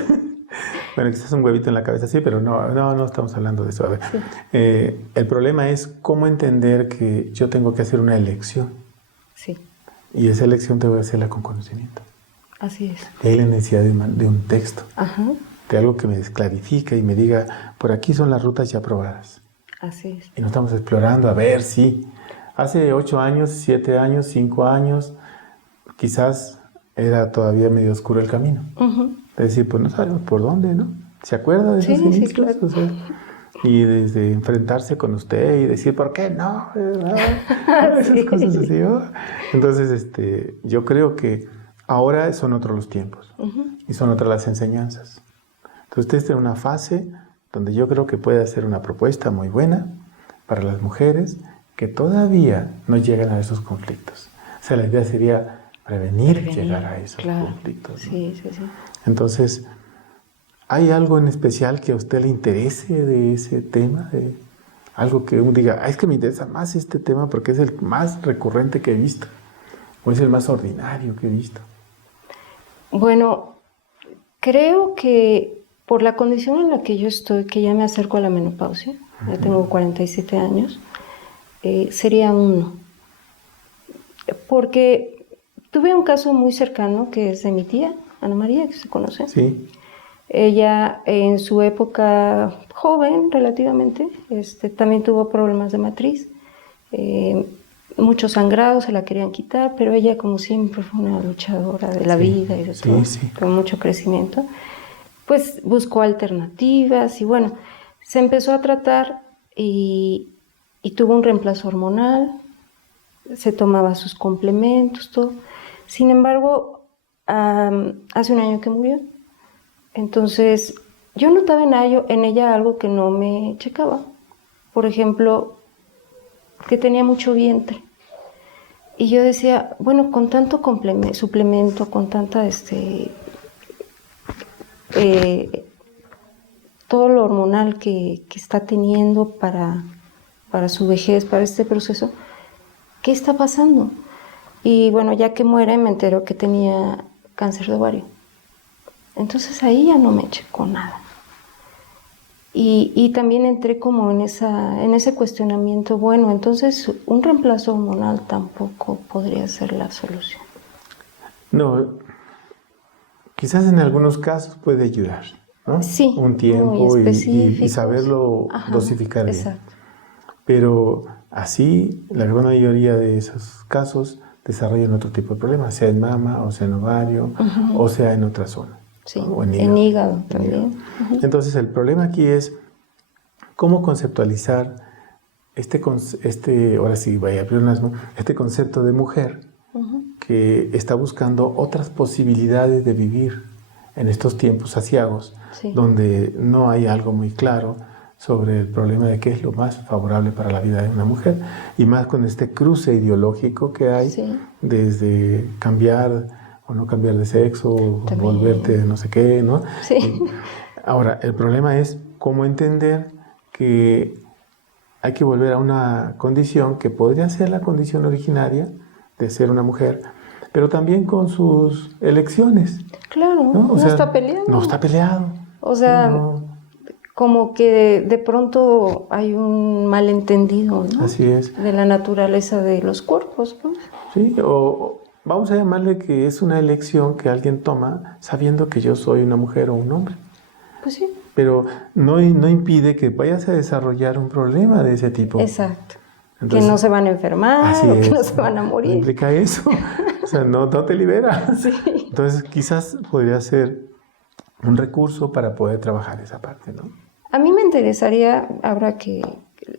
Bueno, quizás un huevito en la cabeza, sí, pero no estamos hablando de eso. A ver, Sí. El problema es cómo entender que yo tengo que hacer una elección. Sí, Y esa elección tengo que hacerla con conocimiento. así es. De ahí la necesidad de un texto, Ajá, de algo que me clarifique y me diga, por aquí son las rutas ya probadas. así es. Y nos estamos explorando a ver si hace 8 años, 7 años, 5 años, quizás era todavía medio oscuro el camino. Es decir, pues no sabemos por dónde, ¿no? ¿Se acuerda de esos inicios? Sí, claro. O sea, y desde enfrentarse con usted y decir, ¿por qué no? Esas cosas así, ¿no? Entonces, yo creo que ahora son otros los tiempos y son otras las enseñanzas. Entonces, usted está en una fase donde yo creo que puede hacer una propuesta muy buena para las mujeres que todavía no llegan a esos conflictos. O sea, la idea sería prevenir llegar a esos conflictos, ¿no? Sí. Entonces, ¿hay algo en especial que a usted le interese de ese tema? De algo que uno diga, es que me interesa más este tema porque es el más recurrente que he visto, o es el más ordinario que he visto. Bueno, creo que por la condición en la que yo estoy, que ya me acerco a la menopausia, ya tengo 47 años, sería uno. Porque tuve un caso muy cercano que es de mi tía, Ana María, que se conoce. Sí. Ella en su época joven relativamente, también tuvo problemas de matriz, mucho sangrado, se la querían quitar, pero ella como siempre fue una luchadora de la vida y de todo, con mucho crecimiento, pues buscó alternativas y bueno, se empezó a tratar y tuvo un reemplazo hormonal, se tomaba sus complementos, todo. Sin embargo, hace un año que murió. Entonces, yo notaba en ella algo que no me checaba. Por ejemplo, que tenía mucho vientre. Y yo decía, bueno, con tanto suplemento, con tanta, todo lo hormonal que está teniendo para su vejez, para este proceso, ¿qué está pasando? Y bueno, ya que muere, me enteró que tenía cáncer de ovario. Entonces ahí ya no me checó nada. Y también entré como en ese cuestionamiento, bueno, entonces un reemplazo hormonal tampoco podría ser la solución. No, quizás en algunos casos puede ayudar, ¿no? Sí, un tiempo y saberlo dosificar bien. Exacto. Pero así, la gran mayoría de esos casos desarrollan otro tipo de problemas, sea en mama, o sea en ovario, o sea en otra zona. Sí, ¿no? en hígado también. Entonces, el problema aquí es cómo conceptualizar ahora sí, vaya a pleonasmo, este concepto de mujer que está buscando otras posibilidades de vivir en estos tiempos aciagos, donde no hay algo muy claro sobre el problema de qué es lo más favorable para la vida de una mujer, y más con este cruce ideológico que hay desde cambiar o no cambiar de sexo, o volverte no sé qué, ¿no? Sí. Ahora, el problema es cómo entender que hay que volver a una condición que podría ser la condición originaria de ser una mujer, pero también con sus elecciones. Claro, no está peleado. No está peleado. O sea, como que de pronto hay un malentendido, ¿no? Así es. De la naturaleza de los cuerpos, pues. Sí, o vamos a llamarle que es una elección que alguien toma sabiendo que yo soy una mujer o un hombre. Pues sí. Pero no impide que vayas a desarrollar un problema de ese tipo. Exacto. Entonces, que no se van a enfermar o que no se van a morir. No implica eso. O sea, no te libera. Sí. Entonces, quizás podría ser un recurso para poder trabajar esa parte, ¿no? A mí me interesaría, ahora que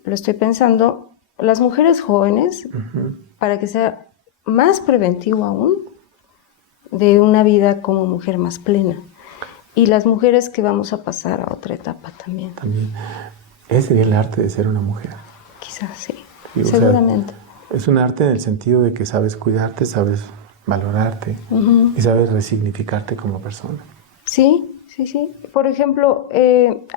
lo estoy pensando, las mujeres jóvenes, para que sea más preventivo aún de una vida como mujer más plena. Y las mujeres que vamos a pasar a otra etapa también. También. Ese sería el arte de ser una mujer. Quizás sí, Sí, seguramente. O sea, es un arte en el sentido de que sabes cuidarte, sabes valorarte y sabes resignificarte como persona. Sí, sí, sí. Por ejemplo,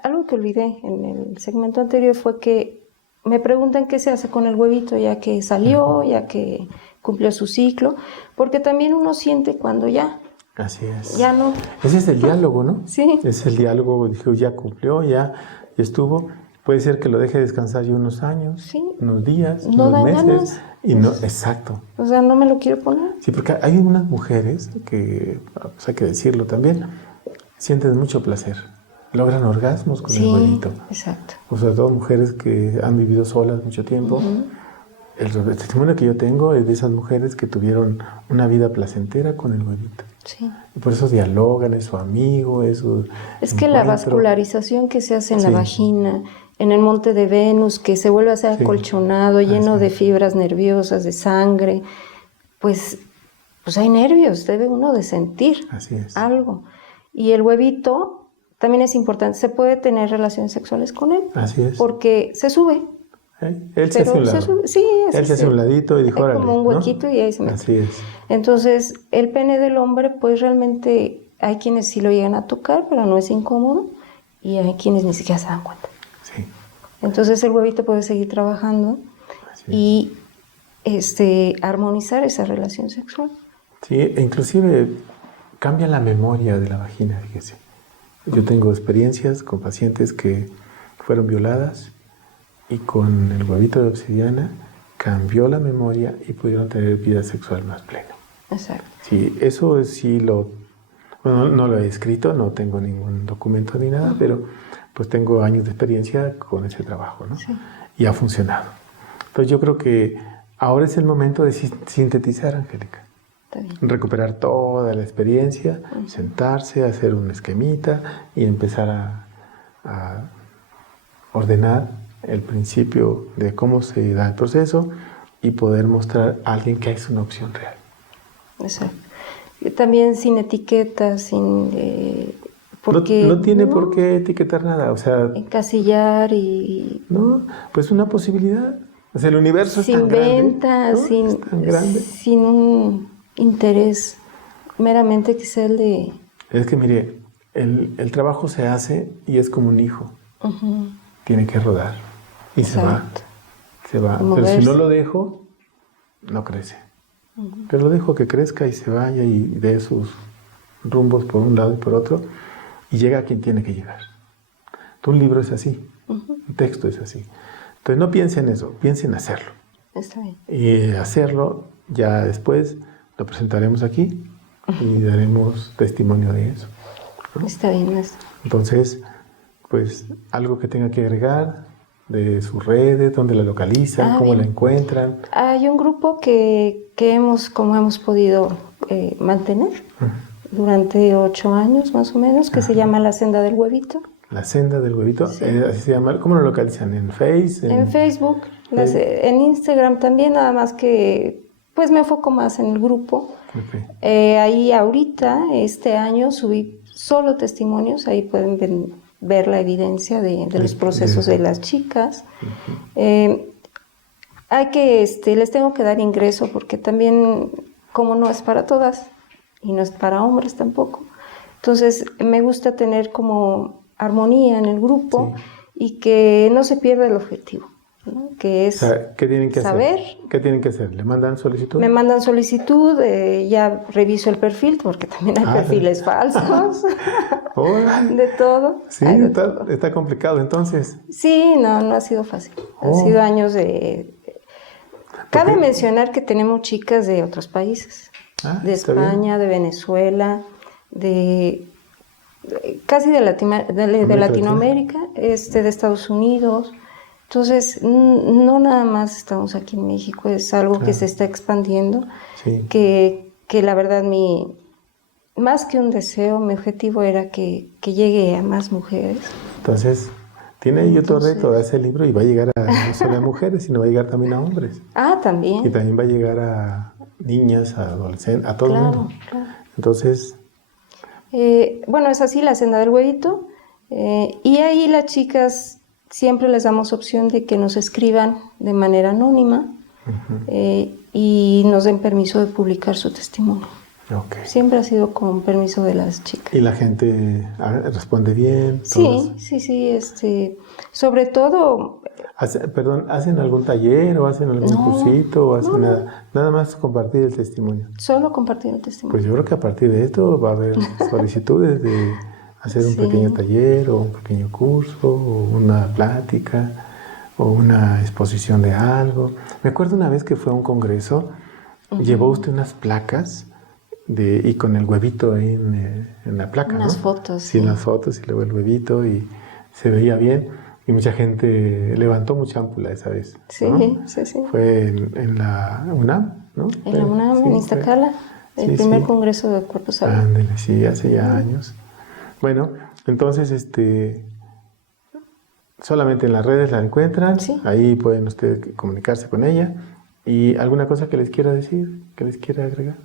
algo que olvidé en el segmento anterior fue que me preguntan qué se hace con el huevito ya que salió, ya que cumplió su ciclo, porque también uno siente cuando ya. Así es. Ya no. Ese es el diálogo, ¿no? Sí. Es el diálogo, dije, ya cumplió, ya estuvo. Puede ser que lo deje descansar ya unos años, Sí. unos días, No unos dan meses. ganas. Y no, exacto. O sea, no me lo quiero poner. Sí, porque hay unas mujeres que, pues hay que decirlo también, sienten mucho placer. Logran orgasmos con el huevito. Exacto. O sea, todas mujeres que han vivido solas mucho tiempo. El testimonio que yo tengo es de esas mujeres que tuvieron una vida placentera con el huevito. Sí. Y por eso dialogan, es su amigo, es su Es que la vascularización que se hace en la vagina, en el monte de Venus, que se vuelve a ser acolchonado, lleno de fibras nerviosas, de sangre, pues hay nervios, debe uno de sentir algo. Y el huevito también es importante, se puede tener relaciones sexuales con él. Así es. Porque se sube. Él se hace un lado. Sí, él se hace un ladito y dijo, órale, como un huequito, ¿no? Y ahí se mete. Así es. Entonces, el pene del hombre, pues realmente hay quienes sí lo llegan a tocar, pero no es incómodo, y hay quienes ni siquiera se dan cuenta. Sí. Entonces el huevito puede seguir trabajando y armonizar esa relación sexual. Sí, e inclusive cambia la memoria de la vagina, fíjese. Yo tengo experiencias con pacientes que fueron violadas y con el huevito de obsidiana cambió la memoria y pudieron tener vida sexual más plena. Exacto. Sí, eso sí bueno, no lo he escrito, no tengo ningún documento ni nada, pero pues tengo años de experiencia con ese trabajo, ¿no? Sí. Y ha funcionado. Entonces yo creo que ahora es el momento de sintetizar, Angélica. Está bien. Recuperar toda la experiencia, sentarse, hacer un esquemita y empezar a ordenar el principio de cómo se da el proceso y poder mostrar a alguien que es una opción real. Exacto. También sin etiquetas, sin... porque no tiene por qué etiquetar nada, o sea... Encasillar y... No, pues una posibilidad. O sea, el universo es tan grande. Sin venta, ¿no? Es tan grande. Sin un interés meramente que sea el de... Es que mire, el trabajo se hace y es como un hijo. Tiene que rodar y Exacto. se va. Pero si no lo dejo, no crece. Pero lo dejo que crezca y se vaya y dé sus rumbos por un lado y por otro y llega a quien tiene que llegar. Un libro es así, un texto es así. Entonces no piense en eso, piense en hacerlo. Está bien. Y hacerlo, ya después lo presentaremos aquí y daremos testimonio de eso, ¿no? Está bien, maestro. Entonces, pues algo que tenga que agregar de sus redes, dónde la localizan, cómo la encuentran. Hay un grupo que hemos podido mantener durante 8 años más o menos, que se llama La Senda del Huevito. La Senda del Huevito, Sí. Así se llama. ¿Cómo lo localizan? ¿En Face? En Facebook, en Instagram también, nada más que pues me enfoco más en el grupo. Okay. Ahí ahorita, este año, subí solo testimonios, ahí pueden ver la evidencia de los procesos de las chicas. Hay que, les tengo que dar ingreso porque también, como no es para todas y no es para hombres tampoco, entonces me gusta tener como armonía en el grupo y que no se pierda el objetivo, ¿no? Que es ¿qué tienen que saber. hacer? ¿Qué tienen que hacer? ¿Le mandan solicitud? Me mandan solicitud, ya reviso el perfil porque también hay perfiles falsos. De todo. Sí, todo. Está complicado entonces. Sí, no ha sido fácil. Han sido años de... Cabe mencionar que tenemos chicas de otros países. De España, de Venezuela, de casi de América Latinoamérica, de Estados Unidos. Entonces, no nada más estamos aquí en México, es algo que Claro. se está expandiendo, Sí. que la verdad más que un deseo, mi objetivo era que llegue a más mujeres. Entonces, tiene ahí otro Entonces- reto, ese libro, y va a llegar no solo a mujeres, sino va a llegar también a hombres. Y También, también va a llegar a niñas, a adolescentes, a todo el claro, mundo. claro. Entonces, Bueno, es así la senda del huevito. Y ahí las chicas siempre les damos opción de que nos escriban de manera anónima y nos den permiso de publicar su testimonio. ok. Siempre ha sido con permiso de las chicas. Y la gente responde bien. Sí, sí. Sobre todo, ¿Hacen algún taller o hacen algún No, cursito o hacen no. nada? Nada más compartir el testimonio. solo compartir el testimonio. Pues yo creo que a partir de esto va a haber solicitudes de hacer un Sí. pequeño taller o un pequeño curso o una plática o una exposición de algo. Me acuerdo una vez que fue a un congreso, llevó usted unas placas y con el huevito ahí en la placa, Unas ¿no? fotos, Sí, sí. en las fotos y luego el huevito y se veía bien y mucha gente levantó mucha ámpula esa vez. Sí, ¿no? sí. Fue en la UNAM, ¿no? En la UNAM, Sí, en fue. Iztacala, el Sí, primer sí. congreso de cuerpo salud. Ándale, sí, hace ya años. Bueno, entonces, solamente en las redes la encuentran, Sí. ahí pueden ustedes comunicarse con ella. ¿Y alguna cosa que les quiera decir, que les quiera agregar?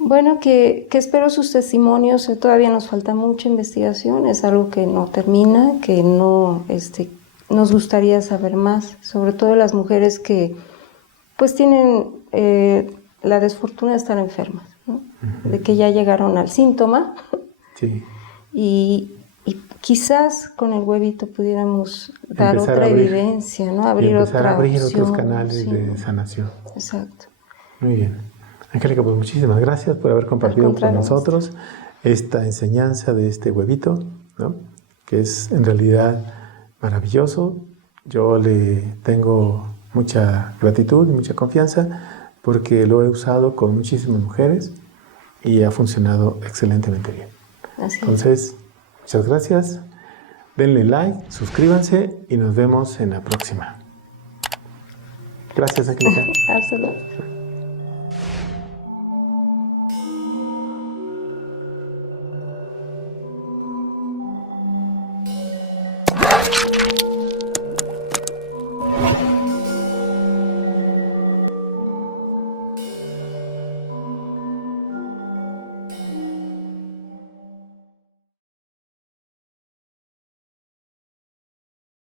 Bueno, que espero sus testimonios. Todavía nos falta mucha investigación, es algo que no termina, que no, nos gustaría saber más, sobre todo las mujeres que pues tienen la desfortuna de estar enfermas, ¿no? De que ya llegaron al síntoma Sí. y quizás con el huevito pudiéramos dar Empezar otra a abrir. evidencia, ¿no? Y Abrir empezar a otra abrir opción, otros canales sí. de sanación. Exacto. Muy bien. Angélica, pues muchísimas gracias por haber compartido con contrario, nosotros esta enseñanza de este huevito, ¿no? Que es en realidad maravilloso. Yo le tengo mucha gratitud y mucha confianza porque lo he usado con muchísimas mujeres y ha funcionado excelentemente bien. Así es. Entonces, muchas gracias. Denle like, suscríbanse y nos vemos en la próxima. Gracias, Angélica. Hasta luego.